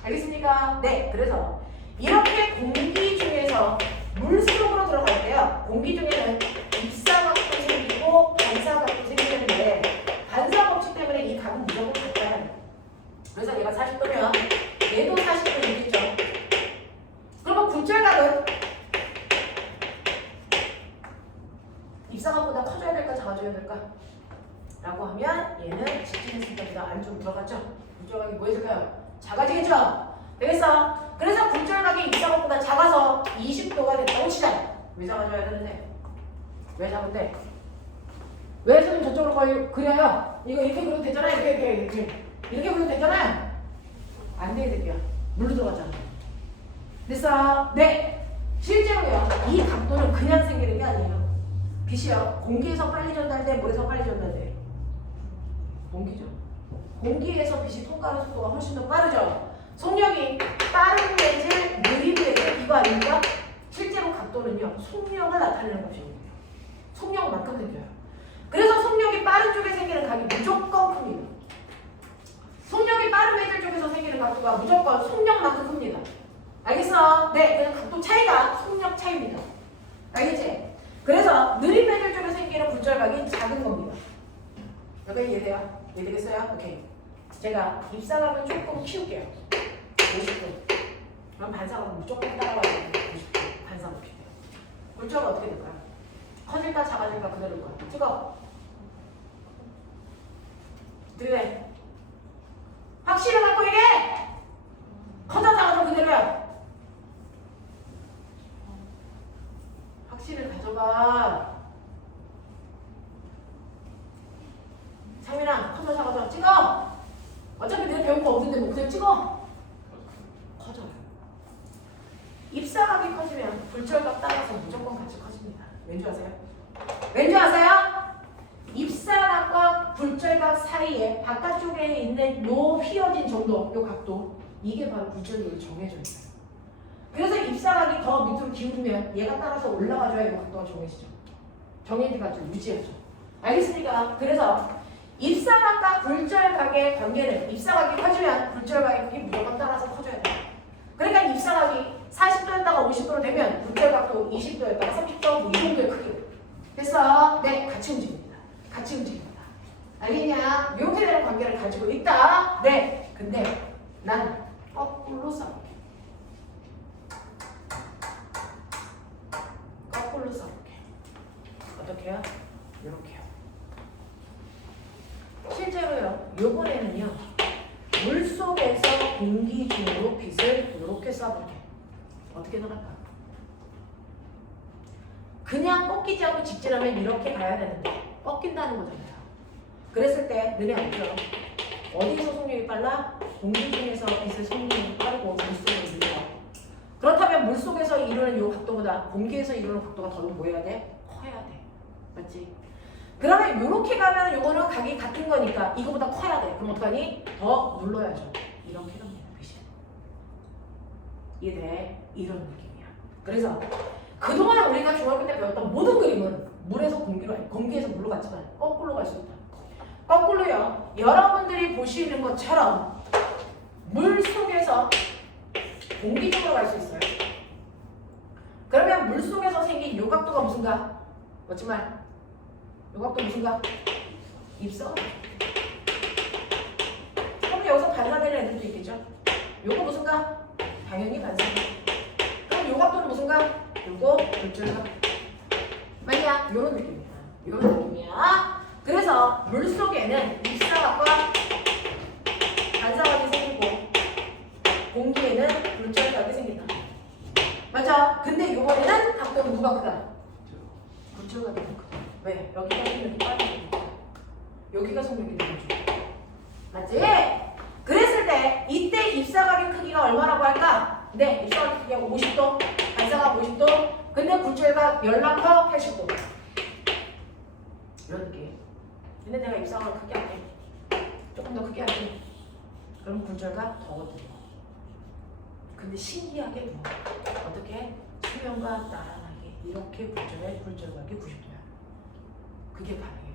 알겠습니까? 네, 그래서 이렇게 공기 중에서 물속으로 들어갈 때요. 공기 중에는 입사각도 생기고 반사각도 생기는데 반사법칙 때문에 이 각은 무조건 같아야 해요. 그래서 얘가 40도면 얘도 40도이겠죠. 그러면 굴절각은 입사각보다 커져야 될까 작아져야 될까? 라고 하면 얘는 직진했을 때보다 안쪽으로 들어갔죠. 굴절각이 뭐해질까요? 작아지겠죠? 되겠어? 그래서 굴절각이 입사각보다 작아서 20도가 됐다고 치자. 왜 작아져야 되는데? 왜 작은데? 왜 선생님 저쪽으로 그려요? 이거 이렇게 그려도 되잖아요. 이렇게 그려도 되잖아요. 안 되겠대요. 물로 들어갔잖아. 됐어? 네. 실제로요. 이 각도는 그냥 생기는 게 아니에요. 빛이요. 공기에서 빨리 전달돼, 물에서 빨리 전달돼. 공기죠. 공기에서 빛이 통과하는 속도가 훨씬 더 빠르죠. 속력이 빠른 외질, 느린 외질 이거 아닙니까? 실제로 각도는요. 속력을 나타내는 것입니다. 속력만큼 생겨요. 그래서 속력이 빠른 쪽에 생기는 각이 무조건 큽니다. 속력이 빠른 외질 쪽에서 생기는 각도가 무조건 속력만큼 큽니다. 알겠어? 네, 그래서 각도 차이가 속력 차이입니다. 알겠지? 그래서 느린 외질 쪽에 생기는 굴절각이 작은 겁니다. 여기 이해돼요? 이해되겠어요? 오케이. 제가 입사각은 조금 키울게요. 50도. 그럼 반사각은 무조건 따라가야 돼요. 50도. 반사각 필요. 굴절은 어떻게 될까요? 커질까 작아질까 그대로일 거야. 찍어. 어떻게 돼? 확실히 갖고 얘기해! 커져 작아져 그대로야. 확실히 가져가. 상민아, 커져 작아져 찍어. 어차피 내가 배운 거 없는데 뭐 그냥 찍어. 커져요. 입사각이 커지면 굴절각 따라서 무조건 같이 커집니다. 왠지 아세요? 왠지 아세요? 입사각과 굴절각 사이에 바깥쪽에 있는 요 휘어진 정도, 요 각도 이게 바로 굴절각이 정해져 있어요. 그래서 입사각이 더 밑으로 기울면 얘가 따라서 올라가줘야 이 각도가 정해지죠. 정해지가 좀 유지하죠. 알겠습니까? 그래서 입사각과 굴절각의 관계는 입사각이 커지면 굴절각의 크기 무조건 따라서 커져야 돼요. 그러니까 입사각이 40도였다가 50도로 되면 굴절각도 20도였다가 30도 뭐 이 정도의 크기. 됐어? 네, 같이 움직입니다. 같이 움직입니다. 알겠냐? 이렇게 되는 관계를 가지고 있다. 네, 근데 난 거꾸로 써볼게. 거꾸로 써볼게. 어떻게 해요? 이렇게요. 실제로요, 요번에는요, 물속에서 공기 중으로 빛을 이렇게 쏴볼게. 어떻게 나갈까? 그냥 꺾이지 않고 직진하면 이렇게 가야 되는데, 꺾인다는 거잖아요. 그랬을 때, 너네 알죠? 어디서 속력이 빨라? 공기 중에서 빛의 속력이 빠르고 물속으로 밀려. 그렇다면 물속에서 이루는 이 각도보다 공기에서 이루는 각도가 더 뭐 해야 돼? 커야 돼. 맞지? 그러면 이렇게 가면 요거는 각이 같은 거니까 이거보다 커야 돼. 그럼 어떡하니? 더 눌러야죠. 이렇게 갑니다. 빛이. 이해돼? 이런 느낌이야. 그래서 그동안 우리가 중학교 때 배웠던 모든 그림은 물에서 공기로 아니 공기에서 물로 갔지만 거꾸로 갈 수 있다. 거꾸로요. 여러분들이 보시는 것처럼 물 속에서 공기 쪽으로 갈 수 있어요. 그러면 물 속에서 생긴 요 각도가 무슨가? 멋진 말. 요 각도 무슨가? 입서. 그럼 여기서 반사되는 애들도 있겠죠? 요거 무슨가? 당연히 반사. 요 각도는 무슨 각? 요거 굴절각. 맞냐? 요런 느낌이야. 요런 느낌이야. 그래서 물속에는 입사각과 반사각이 생기고 공기에는 굴절각이 생긴다. 맞아. 근데 요번에는 각도는 누가 크다? 굴절각이 더 크다. 왜? 여기가 속력이 빠르니까. 여기가 속력이 느려져. 맞지? 그랬을 때 이때 입사각의 크기가 얼마라고 할까? 네, 입사각의 크기가 50도, 반사각 50도, 근데 굴절각 열락커 80도. 이런 느낌. 근데 내가 입사각을 크게 할게. 조금 더 크게 할게. 그럼 굴절각 더 어두워. 근데 신기하게 뭐 어떻게 수면과 나란하게 이렇게 굴절각이 90도야. 그게 가능해.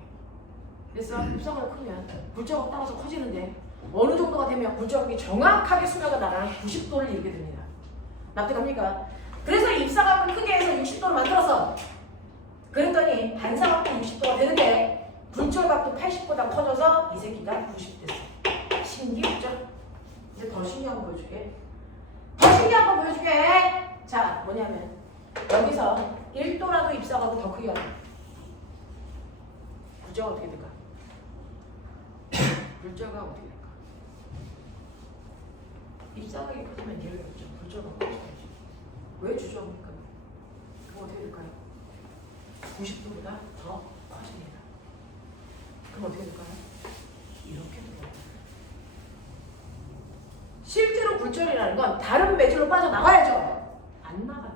그래서 입사각을 크면 굴절각 따라서 커지는데 어느 정도가 되면 굴절각이 정확하게 수면과 나란한 90도를 이루게 됩니다. 납득합니까? 그래서 입사각을 크게 해서 60도를 만들어서 그랬더니 반사각도 60도가 되는데 굴절각도 80보다 커져서 이 새끼가 90 됐어. 신기하죠? 이제 더 신기한 거 보여줄게. 더 신기한 거 보여줄게. 자, 뭐냐면 여기서 1도라도 입사각을 더 크게 하면 굴절각 어떻게 될까? 굴절각 어떻게 될까? 입사각이 커지면 얘를 줬죠. 굴절각 커지죠. 왜 주저합니까? 그럼 어떻게 될까요? 90도보다 더 커집니다. 그럼 어떻게 될까요? 이렇게 돼요. 실제로 굴절이라는 건 다른 매질로 빠져나가야죠. 안 나간다.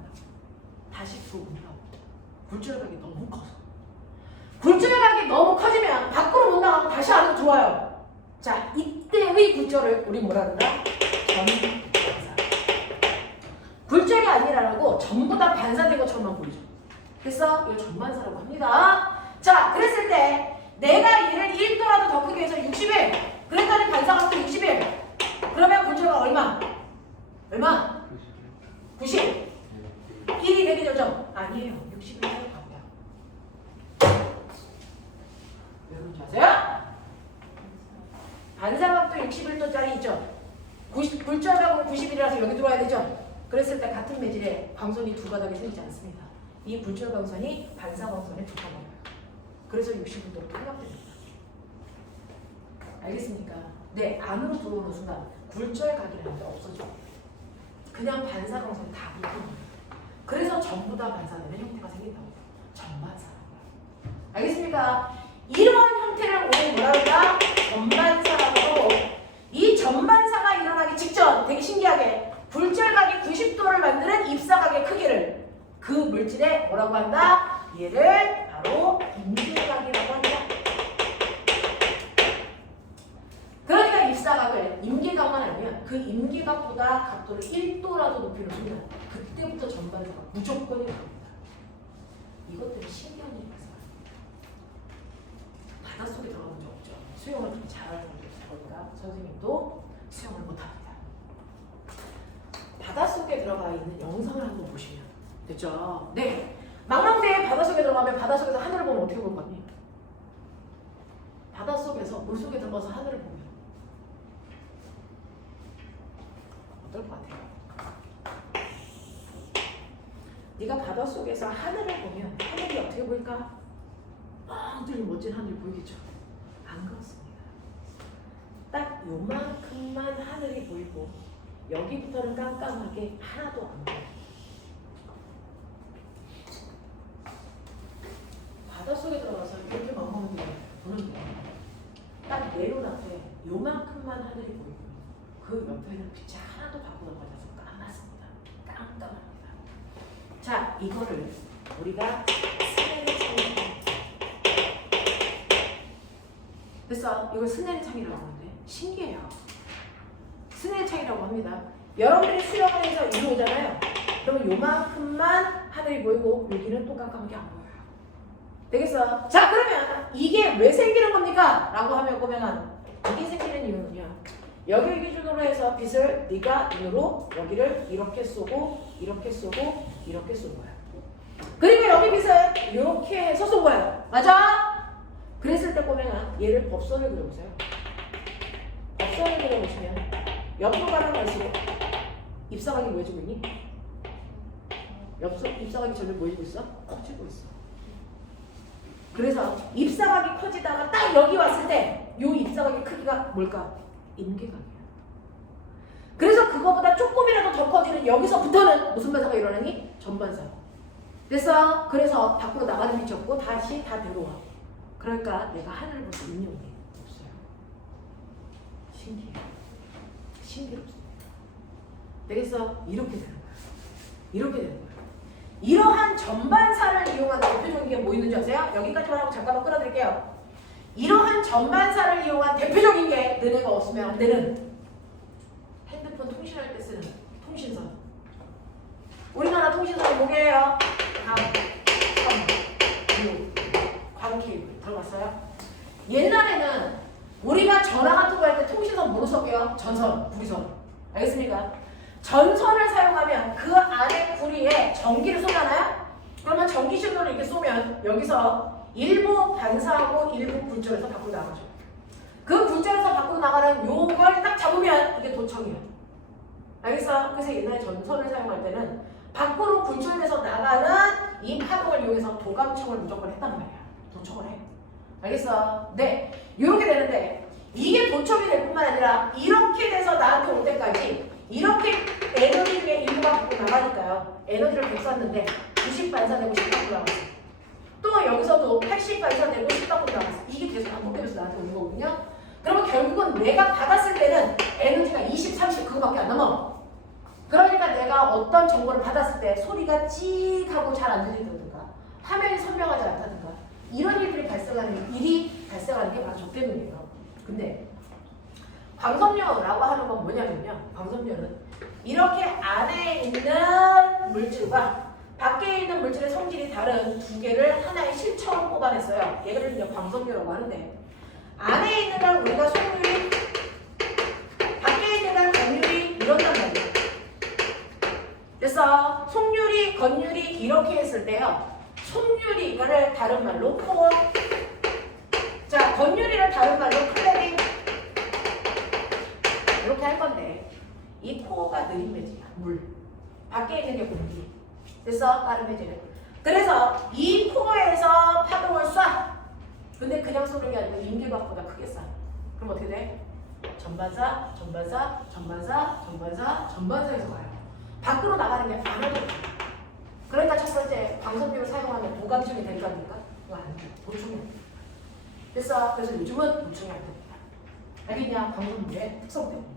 다시 들어옵니다. 굴절각이 너무 커서. 굴절각이 너무 커지면 밖으로 못 나가고 다시 안으로 들어와요. 자, 이때의 굴절을 우리 뭐라 그러나? 전반사. 굴절이 아니라고 전부 다 반사된 것처럼만 보이죠. 그래서 이걸 전반사라고 합니다. 자, 그랬을 때 내가 얘를 1도라도 더 크게 해서 61. 그랬더니 반사각도 61. 그러면 굴절각 얼마? 얼마? 90. 1이 되게 되죠? 아니에요. 61을 가고요. 왜 그런지 아세요? 반사각도 61도짜리 있죠? 굴절각은 90이라서 여기 들어와야 되죠? 그랬을 때 같은 매질에 광선이 두 가닥이 생기지 않습니다. 이 굴절 광선이 반사 광선에 붙어버려요. 그래서 60도로 통합됩니다. 알겠습니까? 네, 안으로 들어오는 순간 굴절각이라는 게 없어져. 그냥 반사 광선이 다 붙는 거예요. 그래서 전부 다 반사되는 형태가 생긴다고. 전반사라고요. 알겠습니까? 이런 형태를 우리 뭐라 그럴까? 전반사라고 하고, 이 전반사가 일어나기 직전 되게 신기하게 굴절각이 90도를 만드는 입사각의 크기를 그 물질에 뭐라고 한다? 얘를 바로 임계각이라고 한다. 그러니까 입사각을 임계각만 알면 그 임계각보다 각도를 1도라도 높이는 순간 그때부터 전반사가 무조건이 나옵니다. 이것들이 신기한 얘기입니다. 바닷속에 들어가본 적 없죠. 수영을 좀 잘하는 분들 있을 거니까 선생님도 수영을 못합니다. 바닷속에 들어가 있는 영상을 한번 보시면 됐죠? 네. 망망대해 바닷속에 들어가면 바닷속에서 하늘을 보면 어떻게 볼 거니? 바닷속에서 물속에 들어가서 하늘을 보면 어떨 것 같아요? 네가 바닷속에서 하늘을 보면 하늘이 어떻게 보일까? 뻥 뚫린 멋진 하늘이 보이겠죠? 안 그렇습니다. 딱 요만큼만 하늘이 보이고 여기부터는 깜깜하게 하나도 안 보여요. 바닷속에 들어가서 이렇게 망망대해 보는데 딱 내려놨대 요만큼만 하늘이 보이고 그 옆에는 빛이 하나도 바꾸는 거라서 까맣습니다. 깜깜합니다. 자, 이거를 우리가 스네리 창이라고 그래서 이걸 스네리 창이라고 하는데 신기해요. 스네리 창이라고 합니다. 여러분들이 수영을 해서 이리 오잖아요. 그러면 요만큼만 하늘이 보이고 여기는 또 깜깜하게 안 보여요. 되겠어? 자, 그러면 이게 왜 생기는 겁니까? 라고 하면 보면은 이게 생기는 이유는요. 여기 기준으로 해서 빛을 네가 눈으로 여기를 이렇게 쏘고 이렇게 쏘고 이렇게 쏜 거야. 그리고 여기 빛을 이렇게 해서 쏜 거야. 맞아? 그랬을 때 보면은 얘를 법선을 그려보세요. 법선을 그려보시면 옆으로 가는 갈수록 입사각이 왜 주고 있니? 입사각이 점점 뭐 해지고 있어? 커지고 있어. 그래서 입사각이 커지다가 딱 여기 왔을 때 이 입사각의 크기가 뭘까? 임계각이야. 그래서 그거보다 조금이라도 더 커지는 여기서부터는 무슨 반사가 일어나니? 전반사. 됐어? 그래서 밖으로 나가는 빛이 없고 다시 다 들어와. 그러니까 내가 하늘을 볼 수 있는 게 없어요. 신기해. 신기롭습니다. 되겠어? 이렇게 되는 거야. 이렇게 되는 거야. 이러한 전반사를 이용한 대표적인 게 뭐 있는지 아세요? 여기까지만 하고 잠깐만 끌어드릴게요. 이러한 전반사를 이용한 대표적인 게 너네가 없으면 안 되는 핸드폰 통신할 때 쓰는 통신선. 우리나라 통신선이 뭐게요? 강, 선, 유, 광케이블 들어봤어요? 옛날에는 우리가 전화 같은 거 할 때 통신선 뭐로 썼게요? 전선, 구리선. 알겠습니까? 전선을 사용하면 그 안에 구리에 전기를 쏘잖아요? 그러면 전기 신호를 이렇게 쏘면 여기서 일부 반사하고 일부 굴절해서 밖으로 나가죠. 그 굴절해서 밖으로 나가는 요걸 딱 잡으면 이게 도청이에요. 알겠어? 그래서 옛날에 전선을 사용할 때는 밖으로 굴절돼서 나가는 이 파동을 이용해서 도감청을 무조건 했단 말이야. 도청을 해. 알겠어? 네. 이렇게 되는데 이게 도청이 될 뿐만 아니라 이렇게 돼서 나한테 올 때까지 이렇게 에너지 중에 일부가 밖으로 나가니까요. 에너지를 100 쐈는데 90 반사되고 10 밖으로 나갔어. 또 여기서도 80 반사되고 10 밖으로 나갔어. 이게 계속 반복되면서 나한테 오는 거거든요. 그러면 결국은 내가 받았을 때는 에너지가 20, 30 그거밖에 안 남아. 그러니까 내가 어떤 정보를 받았을 때 소리가 찍 하고 잘 안 들린다든가 화면이 선명하지 않다든가 이런 일이 발생하는 게 바로 저 때문이에요. 근데 광섬유라고 하는 건 뭐냐면요. 광섬유는 이렇게 안에 있는 물질과 밖에 있는 물질의 성질이 다른 두 개를 하나의 실처럼 뽑아냈어요. 얘를 이제 광섬유라고 하는데 안에 있는 건 우리가 속률이 밖에 있는 건 건율이 이런단 말이에요. 그래서 속률이 건율이 이렇게 했을 때요. 속률이 이거를 다른 말로 코어 자 건율이를 다른 말로 클레딩 이렇게 할 건데 이 코어가 느린 매질이야. 물 밖에 있는 게 공기 됐어? 빠른 매질은 그래서 이 코어에서 파동을 쏴 근데 그냥 쏘는 게 아니고 임계각보다 크게 쏴 그럼 어떻게 돼? 전반사, 전반사, 전반사, 전반사, 전반사에서 가요. 밖으로 나가는 게 안 하거든요. 그러니까 첫 번째 광섬유를 사용하면 도감청이 될까 안 될까? 그거 안 돼. 도청이 안 돼. 됐어? 그래서 요즘은 도청이 안 됩니다. 알겠냐? 광섬유의 특성 때문이고요.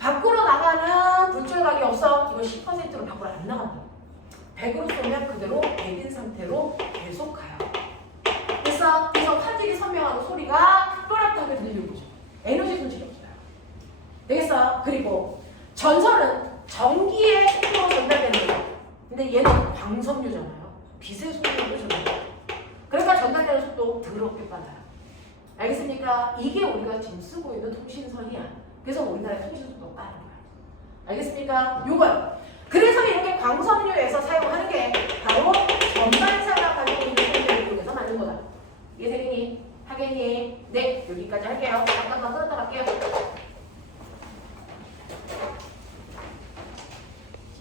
밖으로 나가는 불철각이 없어. 이거 10%로 밖으로 안 나간다. 100으로 쏘면 그대로 100인 상태로 계속 가요. 됐어? 그래서 화질이 선명하고 소리가 또렷하게 들리는 거죠. 에너지 손실이 없어요. 되겠어? 그리고 전선은 전기의 속도로 전달되는 거예요. 근데 얘는 광섬유잖아요. 빛의 속도로 전달돼요. 그러니까 전달되는 속도 더럽게 빨라요. 알겠습니까? 이게 우리가 지금 쓰고 있는 통신선이야. 그래서 우리나라의 통신 속도가 빠른 거야. 알겠습니까? 요건 그래서 이렇게 광섬유에서 사용하는 게 바로 전반사가 가지고 있는 성질을 이용해서 만든 거다. 이해되겠니? 하겠니? 네, 여기까지 할게요. 잠깐만 끊었다 갈게요.